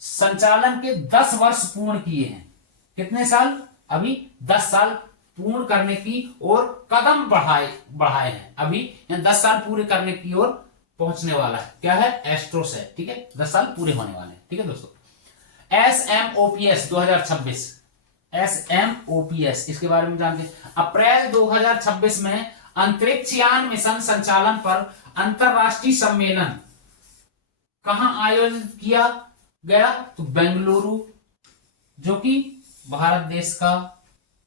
संचालन के 10 वर्ष पूर्ण किए हैं। कितने साल? अभी 10 साल पूर्ण करने की ओर कदम बढ़ाए हैं। अभी 10 साल पूरे करने की ओर पहुंचने वाला है। क्या है? एस्ट्रोसेट। ठीक है, 10 साल पूरे होने वाले हैं। ठीक है दोस्तों, SMOPS 2026, SMOPS इसके बारे में जानते हैं। अप्रैल 2026 में अंतरिक्ष यान मिशन संचालन पर अंतरराष्ट्रीय सम्मेलन कहां आयोजित किया गया? तो बेंगलुरु, जो कि भारत देश का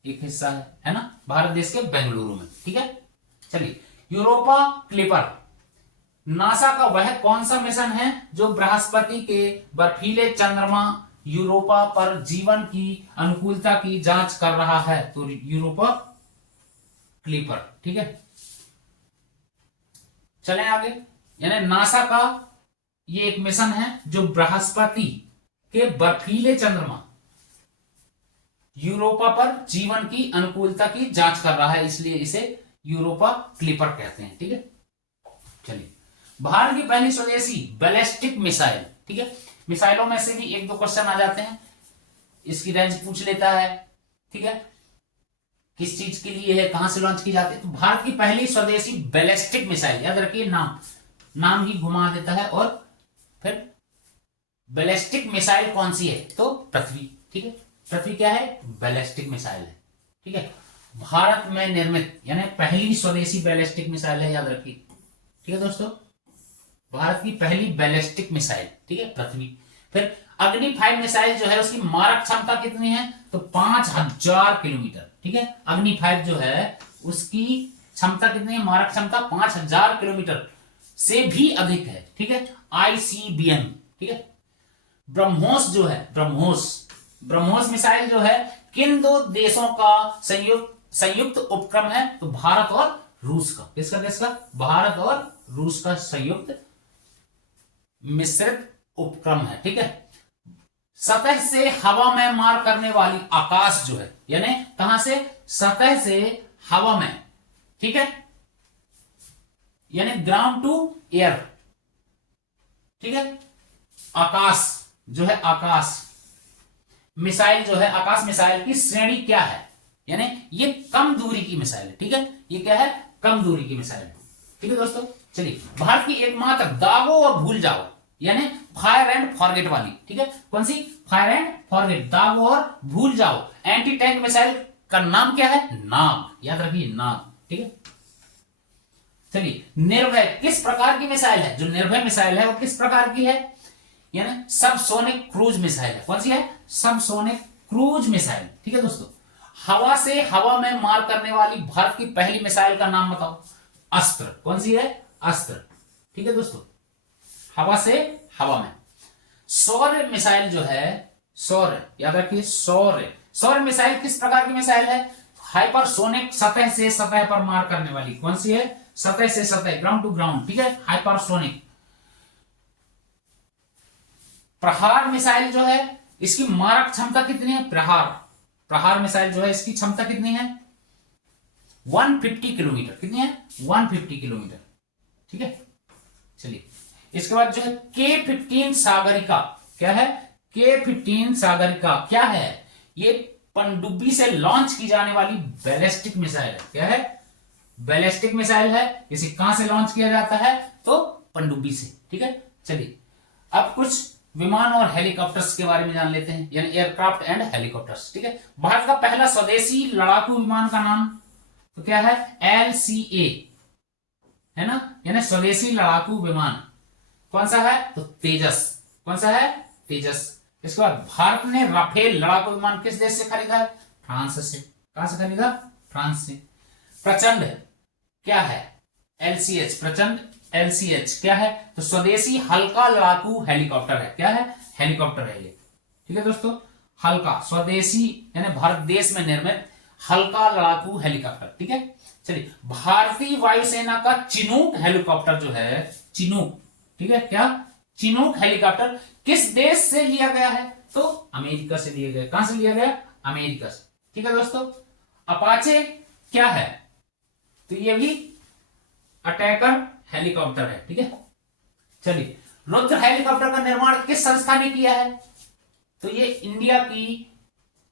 एक हिस्सा है ना, भारत देश के बेंगलुरु में। ठीक है, चलिए। यूरोपा क्लिपर, नासा का वह कौन सा मिशन है जो बृहस्पति के बर्फीले चंद्रमा यूरोपा पर जीवन की अनुकूलता की जांच कर रहा है? तो यूरोपा क्लिपर। ठीक है, चलें आगे। यानी नासा का ये एक मिशन है जो बृहस्पति के बर्फीले चंद्रमा यूरोपा पर जीवन की अनुकूलता की जांच कर रहा है, इसलिए इसे यूरोपा क्लिपर कहते हैं। ठीक है, चलिए। भारत की पहली स्वदेशी बैलिस्टिक मिसाइल। ठीक है, मिसाइलों में से भी एक दो क्वेश्चन आ जाते हैं, इसकी रेंज पूछ लेता है। ठीक है, किस चीज के लिए है, कहां से लॉन्च की जाती है? तो भारत की पहली स्वदेशी बैलिस्टिक मिसाइल, याद रखिए, नाम ही घुमा देता है। और फिर बैलिस्टिक मिसाइल कौन सी है? तो पृथ्वी। ठीक है, पृथ्वी क्या है? बैलिस्टिक मिसाइल है। ठीक है, भारत में निर्मित यानी पहली स्वदेशी बैलिस्टिक मिसाइल है, याद रखिए। ठीक है दोस्तों, भारत की पहली बैलिस्टिक मिसाइल। ठीक है, पृथ्वी। फिर अग्नि 5 मिसाइल जो है उसकी मारक क्षमता कितनी है? तो 5000 किलोमीटर। ठीक है, अग्नि 5 जो है उसकी क्षमता कितनी है? मारक क्षमता 5000 किलोमीटर से भी अधिक है। ठीक है, ICBM। ठीक है, ब्रह्मोस जो है, ब्रह्मोस मिसाइल जो है किन दो देशों का संयुक्त उपक्रम है? तो भारत और रूस का। किसका? भारत और रूस का संयुक्त मिश्रित उपक्रम है। ठीक है, सतह से हवा में मार करने वाली आकाश जो है, यानी कहां से? सतह से हवा में। ठीक है, यानी ग्राउंड टू एयर। ठीक है, आकाश जो है, आकाश मिसाइल जो है, आकाश मिसाइल की श्रेणी क्या है? यानी ये कम दूरी की मिसाइल है। ठीक है, ये क्या है? कम दूरी की मिसाइल है। ठीक है दोस्तों, चलिए। भारत की एकमात्र दागो और भूल जाओ यानी फायर एंड फॉरगेट वाली। ठीक है, कौन सी? फायर एंड फॉरगेट, दागो और भूल जाओ एंटी टैंक मिसाइल का नाम क्या है? नाग, याद रखिए, नाग। ठीक है, चलिए। निर्भय किस प्रकार की मिसाइल है? जो निर्भय मिसाइल है वो किस प्रकार की है? यानी सबसोनिक क्रूज मिसाइल है। कौन सी है? Subsonic cruise missile. ठीक है दोस्तों, हवा से हवा में मार करने वाली भारत की पहली मिसाइल का नाम बताओ? अस्त्र। कौन सी है? अस्त्र। ठीक है दोस्तों, हवा से हवा में। सौर्य मिसाइल जो है, सौर्य, याद रखिए, सौर्य मिसाइल किस प्रकार की मिसाइल है? हाइपरसोनिक, सतह से सतह पर मार करने वाली। कौन सी है? सतह से सतह, ग्राउंड टू ग्राउंड। ठीक है, हाइपरसोनिक। प्रहार मिसाइल जो है इसकी मारक क्षमता कितनी है? प्रहार मिसाइल जो है इसकी क्षमता कितनी है? 150 किलोमीटर। कितनी है? 150 किलोमीटर। ठीक है, चलिए। इसके बाद जो है K-15 सागरिका। क्या है? K-15 सागरिका क्या है? ये पनडुब्बी से लॉन्च की जाने वाली बैलिस्टिक मिसाइल है। क्या है? बैलिस्टिक मिसाइल है। इसे कहां से लॉन्च किया जाता है? तो पनडुब्बी से। ठीक है, चलिए। अब कुछ विमान और हेलीकॉप्टर्स के बारे में जान लेते हैं, यानी एयरक्राफ्ट एंड हेलीकॉप्टर्स। ठीक है, भारत का पहला स्वदेशी लड़ाकू विमान का नाम तो क्या है? LCA है ना, यानी स्वदेशी लड़ाकू विमान। कौन सा है? तो तेजस। कौन सा है? तेजस। इसके बाद भारत ने राफेल लड़ाकू विमान किस देश से खरीदा है? फ्रांस से। कहां से खरीदा? फ्रांस से। प्रचंड क्या है? LCH। प्रचंड LCH क्या है? तो स्वदेशी हल्का लड़ाकू हेलीकॉप्टर है। क्या है? हेलीकॉप्टर है ये। ठीक है दोस्तों, हल्का स्वदेशी यानी भारत देश में निर्मित हल्का लड़ाकू हेलीकॉप्टर। ठीक है, चलिए। भारतीय वायुसेना का चिनूक हेलीकॉप्टर जो है, चिनूक, ठीक है, क्या? चिनूक हेलीकॉप्टर किस देश से लिया गया है? तो अमेरिका से लिया गया। कहां से लिया गया? अमेरिका से। ठीक है दोस्तों, अपाचे क्या है? तो ये भी अटैकर हेलीकॉप्टर है। ठीक है, चलिए। रुद्र हेलीकॉप्टर का निर्माण किस संस्था ने किया है? तो ये इंडिया की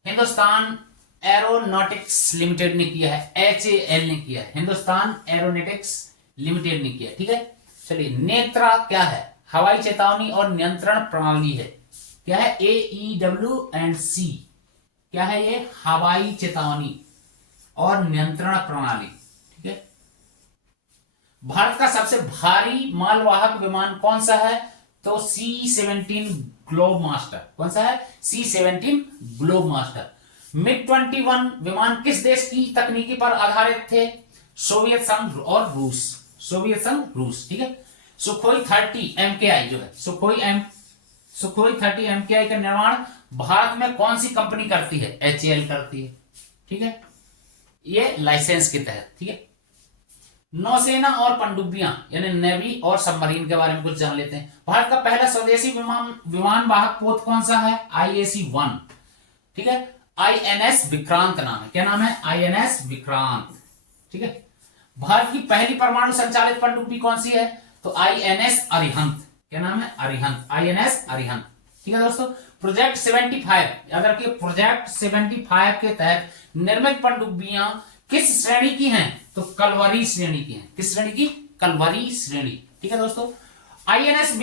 हिंदुस्तान एरोनॉटिक्स लिमिटेड ने किया है, HAL ने किया है, हिंदुस्तान एरोनॉटिक्स लिमिटेड ने किया। ठीक है, चलिए। नेत्रा क्या है? हवाई चेतावनी और नियंत्रण प्रणाली है। क्या है, AEW&C, क्या है ये, हवाई चेतावनी और नियंत्रण प्रणाली। ठीक है। भारत का सबसे भारी मालवाहक विमान कौन सा है, तो C-17 ग्लोब मास्टर। कौन सा है, C-17 ग्लोब मास्टर। MiG-21 विमान किस देश की तकनीकी पर आधारित थे, सोवियत संघ और रूस, सोवियत संघ रूस। ठीक है। सुखोई 30 MKI जो है, सुखोई 30 MKI का निर्माण भारत में कौन सी कंपनी करती है, HAL करती है। ठीक है, ये लाइसेंस के तहत। ठीक है। नौसेना और पनडुब्बियां यानी नेवी और सबमरीन के बारे में कुछ जान लेते हैं। भारत का पहला स्वदेशी विमान वाहक पोत कौन सा है, IAC-1। ठीक है। INS विक्रांत नाम है, क्या नाम है, INS विक्रांत। ठीक है। भारत की पहली परमाणु संचालित पनडुब्बी कौन सी है, तो INS अरिहंत। क्या नाम है, अरिहंत, INS अरिहंत। ठीक है दोस्तों। प्रोजेक्ट 75 याद रखिए, प्रोजेक्ट 75 के तहत निर्मित पनडुब्बियां किस श्रेणी की हैं, तो कलवरी श्रेणी की हैं। किस श्रेणी की, कलवरी श्रेणी। ठीक है दोस्तों। INS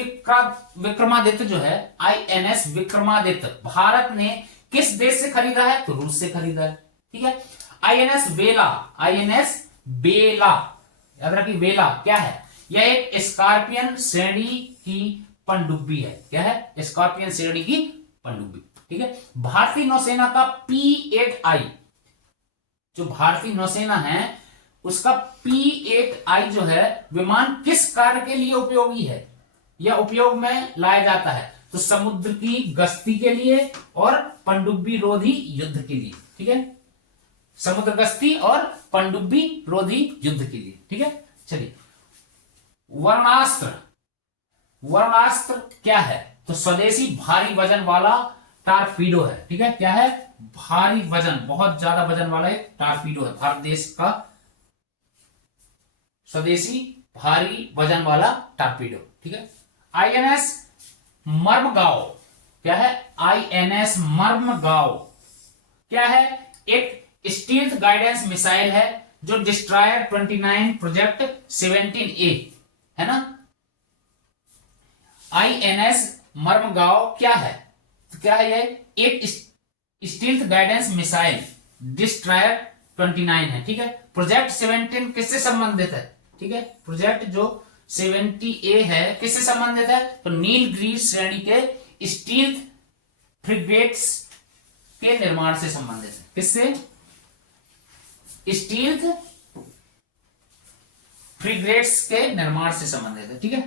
विक्रमादित्य जो है, INS विक्रमादित्य भारत ने किस देश से खरीदा है, तो रूस से खरीदा है। ठीक है। INS बेला, INS बेला याद रखिए, बेला क्या है, यह एक स्कॉर्पियन श्रेणी की पनडुब्बी है। क्या है, स्कॉर्पियन श्रेणी की पनडुब्बी। ठीक है। भारतीय नौसेना का P-8I, जो भारतीय नौसेना है उसका P-8I जो है विमान किस कार्य के लिए उपयोगी है, या उपयोग में लाया जाता है, तो समुद्र की गश्ती के लिए और पनडुब्बी रोधी युद्ध के लिए। ठीक है। समुद्र गश्ती और पनडुब्बी रोधी युद्ध के लिए। ठीक है। चलिए, वर्णास्त्र, वर्णास्त्र क्या है, तो स्वदेशी भारी वजन वाला टारपीडो है। ठीक है। क्या है, भारी वजन, बहुत ज्यादा वजन वाला एक टारपीडो है, भारत देश का स्वदेशी भारी वजन वाला टारपीडो। ठीक है। INS मर्मगांव, क्या है, INS मर्मगांव क्या है, एक स्टील्थ गाइडेंस मिसाइल है जो डिस्ट्रॉयर 29 प्रोजेक्ट 17A है ना। INS मर्मगांव क्या है, तो क्या है, ये एक स्टील्थ गाइडेंस मिसाइल डिस्ट्रॉयर 29 है। ठीक है। प्रोजेक्ट 17 किससे संबंधित है, ठीक है, प्रोजेक्ट जो 70A है किससे संबंधित है, तो नीलगिरी श्रेणी के स्टील्थ फ्रिगेट्स के निर्माण से संबंधित है। किससे, स्टील्थ फ्रिगेट्स के निर्माण से संबंधित है। ठीक है।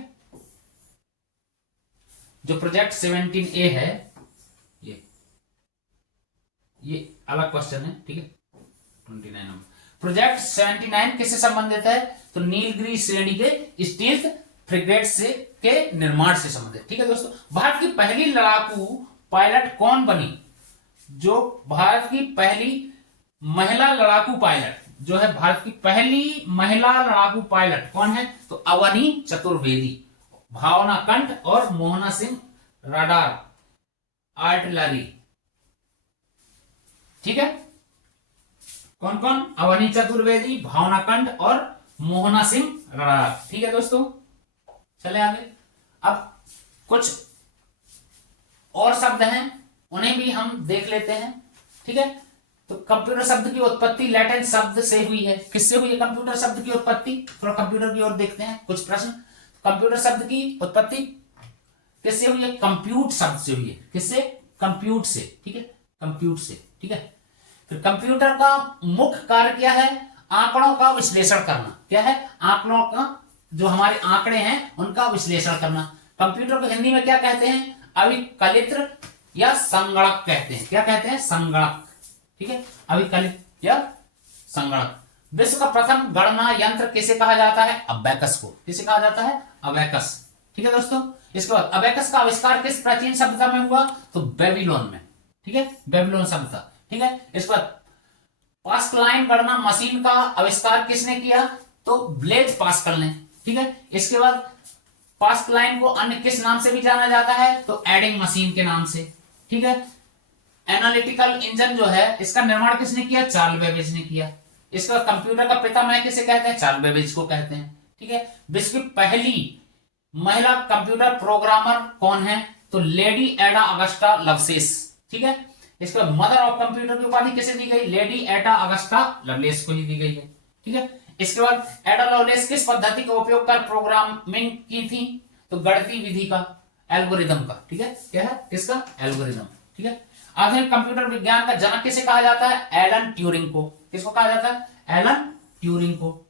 जो प्रोजेक्ट 17A है ये अलग क्वेश्चन है। ठीक है। 29 नंबर प्रोजेक्ट 79 किससे संबंधित है, तो नीलगिरी श्रेणी के स्टील्थ फ्रिगेट से के निर्माण से संबंधित। ठीक है दोस्तों। भारत की पहली लड़ाकू पायलट कौन बनी, जो भारत की पहली महिला लड़ाकू पायलट जो है, भारत की पहली महिला लड़ाकू पायलट कौन है, तो अवनी चतुर्वेदी, भावना कंठ और मोहना सिंह राडार आर्टिलरी। ठीक है। कौन कौन, अवनी चतुर्वेदी, भावना कंठ और मोहना सिंह राडार। ठीक है दोस्तों। चले आगे। अब कुछ और शब्द हैं उन्हें भी हम देख लेते हैं। ठीक है। तो कंप्यूटर शब्द की उत्पत्ति लैटिन शब्द से हुई है। किससे हुई है कंप्यूटर शब्द की उत्पत्ति, थोड़ा कंप्यूटर की ओर देखते हैं, कुछ प्रश्न। कंप्यूटर शब्द की उत्पत्ति किससे हुई है, कंप्यूट शब्द से हुई है। किससे, कंप्यूट से। ठीक है, कंप्यूट से। ठीक है। फिर कंप्यूटर का मुख्य कार्य क्या है, आंकड़ों का विश्लेषण करना। क्या है, आंकड़ों का, जो हमारे आंकड़े हैं उनका विश्लेषण करना। कंप्यूटर को हिंदी में क्या कहते हैं, अभिकलित्र या संगणक कहते हैं। क्या कहते हैं, संगणक। ठीक है, अभिकलित या संगणक। विश्व का प्रथम गणना यंत्र किसे कहा जाता है, अबैकस को। किसे कहा जाता है, अबैकस। ठीक है दोस्तों। इसके बाद अबैकस का आविष्कार किस प्राचीन सभ्यता में हुआ, तो बेबीलोन में। ठीक है, बेबीलोन सभ्यता। ठीक है। इसके बाद पास्कलाइन गणना मशीन का आविष्कार किसने किया, तो ब्लेज पास्कल ने। ठीक है। इसके बाद पास्कलाइन को अन्य किस नाम से भी जाना जाता है, तो एडिंग मशीन के नाम से। ठीक है। एनालिटिकल इंजन जो है इसका निर्माण किसने किया, चार्ल्स बेबेज ने किया। इसका कंप्यूटर का पितामह किसे कहते हैं, चार्ल्स बेबेज को कहते हैं। ठीक है। विश्व की पहली महिला कंप्यूटर प्रोग्रामर कौन है, तो लेडी एडा अगस्टा लवलेस, ठीक है। इसके बाद मदर ऑफ कंप्यूटर की उपाधि किसे दी गई? लेडी एडा अगस्टा लवलेस को ही दी गई है, ठीक है। इसके बाद एडा लवलेस किस पद्धति का उपयोग कर प्रोग्रामिंग की थी? तो गणितीय विधि का, एल्गोरिदम का, ठीक है। क्या है? किसका? एल्गोरिदम, ठीक है। आधुनिक कंप्यूटर विज्ञान का जनक किसे कहा जाता है? एलन ट्यूरिंग को। किसको कहा जाता है? एलन ट्यूरिंग को।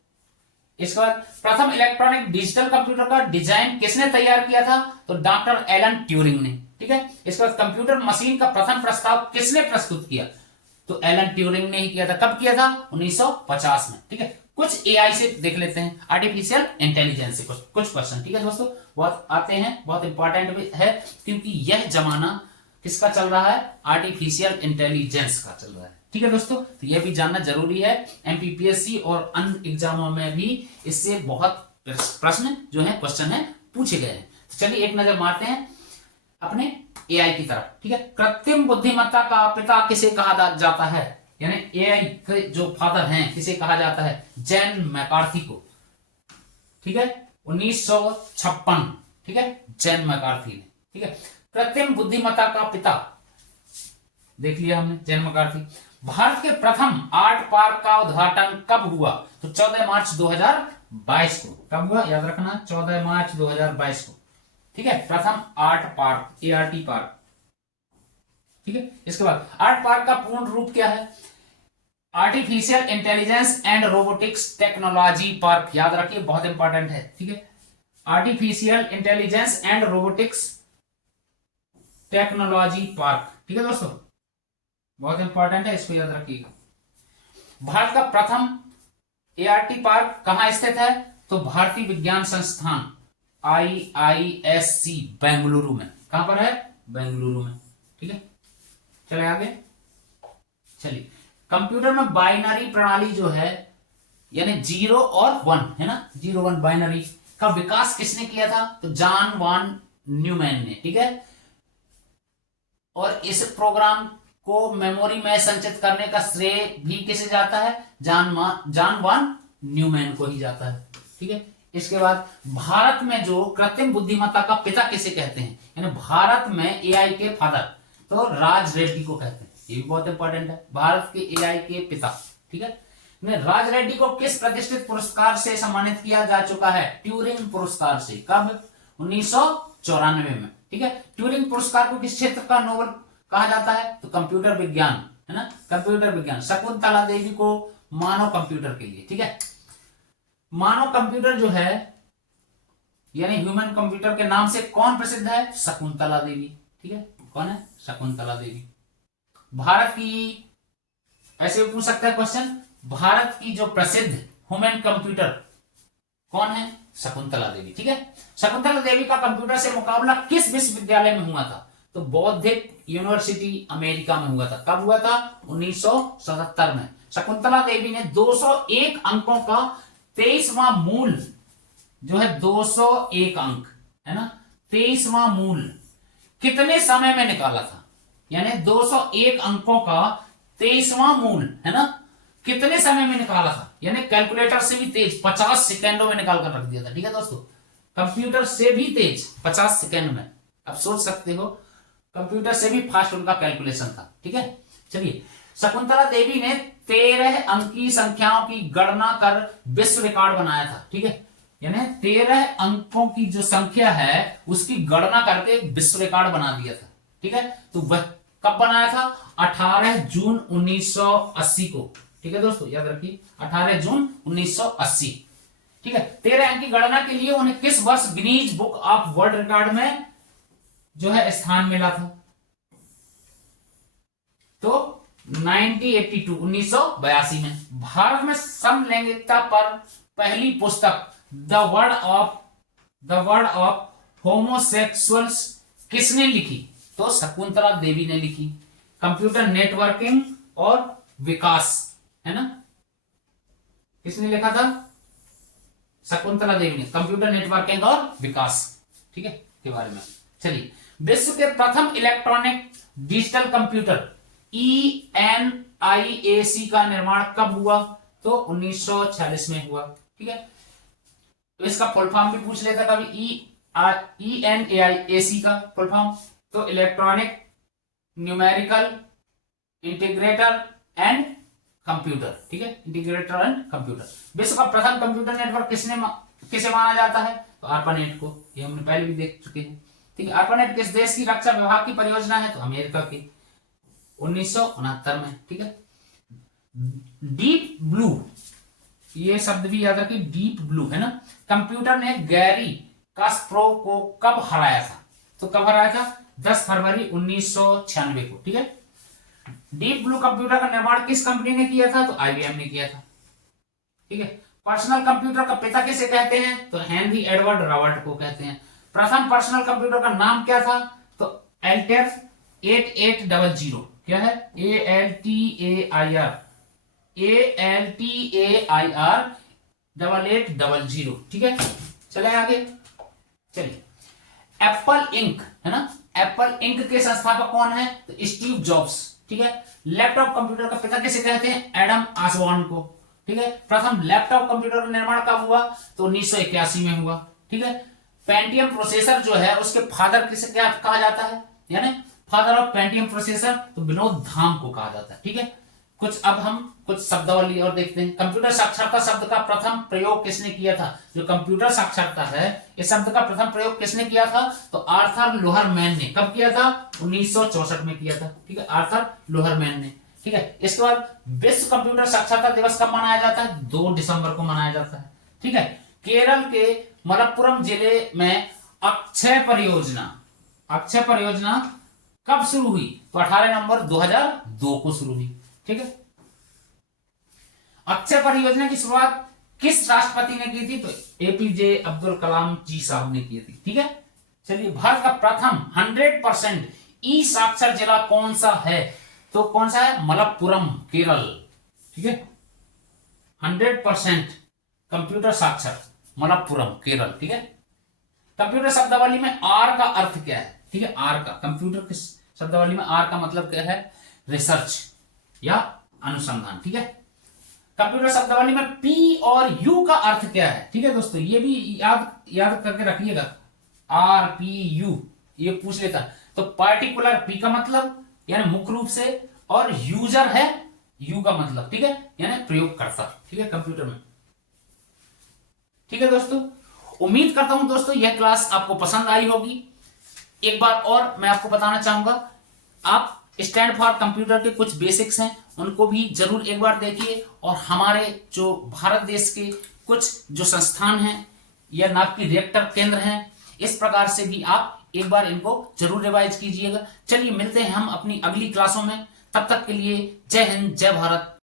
इसके बाद प्रथम इलेक्ट्रॉनिक डिजिटल कंप्यूटर का डिजाइन किसने तैयार किया था? तो डॉक्टर एलन ट्यूरिंग ने, ठीक है। इसके बाद कंप्यूटर मशीन का प्रथम प्रस्ताव किसने प्रस्तुत किया? तो एलन ट्यूरिंग ने ही किया था। कब किया था? 1950 में, ठीक है। कुछ एआई से देख लेते हैं, आर्टिफिशियल इंटेलिजेंस से कुछ क्वेश्चन, ठीक है दोस्तों, बहुत आते हैं, बहुत इंपॉर्टेंट भी है, क्योंकि यह जमाना किसका चल रहा है? आर्टिफिशियल इंटेलिजेंस का चल रहा है, ठीक है दोस्तों। तो यह भी जानना जरूरी है, एमपीपीएससी और अन्य एग्जामों में भी इससे बहुत प्रश्न जो है, क्वेश्चन है, पूछे गए हैं। तो चलिए एक नजर मारते हैं अपने एआई की तरफ, ठीक है। कृत्रिम बुद्धिमत्ता का पिता किसे कहा जाता है? यानी एआई के जो फादर हैं किसे कहा जाता है? जैन मैकार्थी को, ठीक है। 1956, ठीक है, जैन मैकार्थी ने, ठीक है। कृत्रिम बुद्धिमत्ता का पिता देख लिया हमने, जैन मैकार्थी। भारत के प्रथम आर्ट पार्क का उद्घाटन कब हुआ? तो 14 मार्च 2022 को। कब हुआ? याद रखना, 14 मार्च 2022 को, ठीक है। प्रथम आर्ट पार्क, एआरटी पार्क, ठीक है। इसके बाद आर्ट पार्क का पूर्ण रूप क्या है? Artificial intelligence and robotics technology park, याद रखिए, बहुत इंपॉर्टेंट है, ठीक है। Artificial intelligence and robotics technology park, ठीक है दोस्तों, बहुत इंपॉर्टेंट है, इसको याद रखिएगा। भारत का प्रथम एआरटी पार्क कहां स्थित है? तो भारतीय विज्ञान संस्थान IISc बेंगलुरु में। कहां पर है? बेंगलुरु में, ठीक है। चले आगे, चलिए। कंप्यूटर में बाइनरी प्रणाली जो है, यानी 0 और 1 है ना, 0-1 बाइनरी का विकास किसने किया था? तो जॉन वॉन न्यूमैन ने, ठीक है। और इस प्रोग्राम को मेमोरी में संचित करने का श्रेय भी किसे जाता है? जॉन वॉन न्यूमैन को ही जाता है, ठीक है। इसके बाद भारत में जो कृत्रिम बुद्धिमत्ता का पिता किसे कहते हैं? यानी भारत में एआई के फादर, तो राज रेड्डी को कहते हैं। ये भी बहुत इंपॉर्टेंट है, भारत के एआई के पिता, ठीक है। राज रेड्डी को किस प्रतिष्ठित पुरस्कार से सम्मानित किया जा चुका है? ट्यूरिंग पुरस्कार से। कब? 1994 में, ठीक है। ट्यूरिंग पुरस्कार को किस क्षेत्र का नोबेल कहा जाता है? तो कंप्यूटर विज्ञान, है ना, कंप्यूटर विज्ञान। शकुंतला देवी को मानव कंप्यूटर के लिए, ठीक है। मानव कंप्यूटर जो है, यानी ह्यूमन कंप्यूटर के नाम से कौन प्रसिद्ध है? शकुंतला देवी, ठीक है। कौन है? शकुंतला देवी। भारत की, ऐसे पूछ सकता है क्वेश्चन, भारत की जो प्रसिद्ध ह्यूमन कंप्यूटर कौन है? शकुंतला देवी, ठीक है। शकुंतला देवी का कंप्यूटर से मुकाबला किस विश्वविद्यालय में हुआ था? तो बौद्धिक यूनिवर्सिटी अमेरिका में हुआ था। कब हुआ था? 1977 में। शकुंतला देवी ने 201 अंकों का 23वां मूल जो है, 201 अंक है ना, 23वां मूल कितने समय में निकाला था? यानी 201 अंकों का 23वां मूल, है ना, कितने समय में निकाला था? यानी कैलकुलेटर से भी तेज 50 सेकेंडों में निकाल कर रख दिया था, ठीक है दोस्तों। कंप्यूटर से भी तेज 50 सेकेंड में। अब सोच सकते हो, कंप्यूटर से भी फास्ट उनका कैलकुलेशन था, ठीक है। चलिए, शकुंतला देवी ने 13 अंकी संख्याओं की गणना कर विश्व रिकॉर्ड बनाया था, ठीक है। यानी 13 अंकों की जो संख्या है उसकी गणना करके विश्व रिकॉर्ड बना दिया था, ठीक है। तो वह कब बनाया था? 18 जून 1980 को, ठीक है दोस्तों, याद रखिए, 18 जून 1980, ठीक है। 13 अंक की गणना के लिए उन्हें किस वर्ष Guinness book of world record में जो है स्थान मिला था? तो 1982 में। भारत में समलैंगिकता पर पहली पुस्तक द वर्ड ऑफ होमोसेक्सुअल्स किसने लिखी? तो शकुंतला देवी ने लिखी। कंप्यूटर नेटवर्किंग और विकास, है ना, किसने लिखा था? शकुंतला देवी ने। कंप्यूटर नेटवर्किंग और विकास, ठीक है, के बारे में। चलिए, विश्व के प्रथम इलेक्ट्रॉनिक डिजिटल कंप्यूटर ENIAC का निर्माण कब हुआ? तो 1946 में हुआ, ठीक है। तो इसका फुल फॉर्म भी पूछ लेता कभी, ENAIAC का फुल फॉर्म, तो electronic numerical integrator and computer, ठीक है, इंटीग्रेटर एंड कंप्यूटर। विश्व का प्रथम कंप्यूटर नेटवर्क किसे माना जाता है? तो ARPANET को, ये हमने पहले भी देख चुके हैं, ठीक है। ARPANET किस देश की रक्षा विभाग की परियोजना है? तो अमेरिका की, 1969 में, ठीक है। डीप ब्लू, ये शब्द भी याद रखिए, डीप ब्लू, है ना। कंप्यूटर ने गैरी कास्परोव को कब हराया था? तो कब हराया था? 10 फरवरी 1996 को, ठीक है। डीप ब्लू कंप्यूटर का निर्माण किस कंपनी ने किया था? तो IBM ने किया था, ठीक है। पर्सनल कंप्यूटर का पिता किसे कहते हैं? तो हेनरी एडवर्ड रॉबर्ट को कहते हैं। प्रथम पर्सनल कंप्यूटर का नाम क्या था? तो Altair 8800, क्या है? ALTAIR 8800, ठीक है। चले आगे, चलिए। एप्पल इंक, है ना, एप्पल इंक के संस्थापक कौन है? तो स्टीव जॉब्स, ठीक है। लैपटॉप कंप्यूटर का पिता किसे कहते हैं? एडम ऑसबॉर्न को, ठीक है। प्रथम लैपटॉप कंप्यूटर का निर्माण कब हुआ? तो 1981 में हुआ, ठीक है। पेंटियम प्रोसेसर जो है उसके फादर किसे क्या कहा जाता है? यानी फादर ऑफ पेंटियम प्रोसेसर, तो विनोद धाम को कहा जाता है, ठीक है। अब हम कुछ शब्दावली और देखते हैं। कंप्यूटर साक्षरता शब्द का प्रथम प्रयोग किसने किया था? जो कंप्यूटर साक्षरता है, इस शब्द का प्रथम प्रयोग किसने किया था? तो आर्थर लोहरमैन ने। कब किया था? 1964 में किया था, ठीक है, आर्थर लोहरमैन ने, ठीक है। इसके बाद विश्व कंप्यूटर साक्षरता दिवस कब मनाया जाता है? 2 दिसंबर को मनाया जाता है, ठीक है। केरल के मलप्पुरम जिले में अक्षय परियोजना कब शुरू हुई? तो 18 नवंबर 2002 को शुरू हुई, ठीक है। अक्षय परियोजना की शुरुआत किस राष्ट्रपति ने की थी? तो APJ अब्दुल कलाम जी साहब ने की थी, ठीक है। चलिए, भारत का प्रथम 100% ई साक्षर जिला कौन सा है? तो कौन सा है? मलप्पुरम, केरल, ठीक है। 100% कंप्यूटर साक्षर मलप्पुरम, केरल, ठीक है। कंप्यूटर शब्दावली में आर का अर्थ क्या है? ठीक है, आर का, कंप्यूटर की शब्दावली में आर का मतलब क्या है? रिसर्च या अनुसंधान, ठीक है। कंप्यूटर शब्दावली में P और U का अर्थ क्या है? ठीक है दोस्तों, ये भी याद करके रखिएगा, RPU, ये पूछ लेता। तो पार्टिकुलर P का मतलब यानी मुख्य रूप से, और यूजर है U का मतलब, ठीक है, यानी प्रयोगकर्ता, ठीक है, कंप्यूटर में, ठीक है दोस्तों। उम्मीद करता हूं दोस्तों यह क्लास आपको पसंद आई होगी। एक बार और मैं आपको बताना चाहूंगा, आप स्टैंड फॉर कंप्यूटर के कुछ बेसिक्स हैं, उनको भी जरूर एक बार देखिए, और हमारे जो भारत देश के कुछ जो संस्थान हैं या नाभिकीय रिएक्टर केंद्र हैं, इस प्रकार से भी आप एक बार इनको जरूर रिवाइज कीजिएगा। चलिए, मिलते हैं हम अपनी अगली क्लासों में, तब तक के लिए जय हिंद, जय भारत।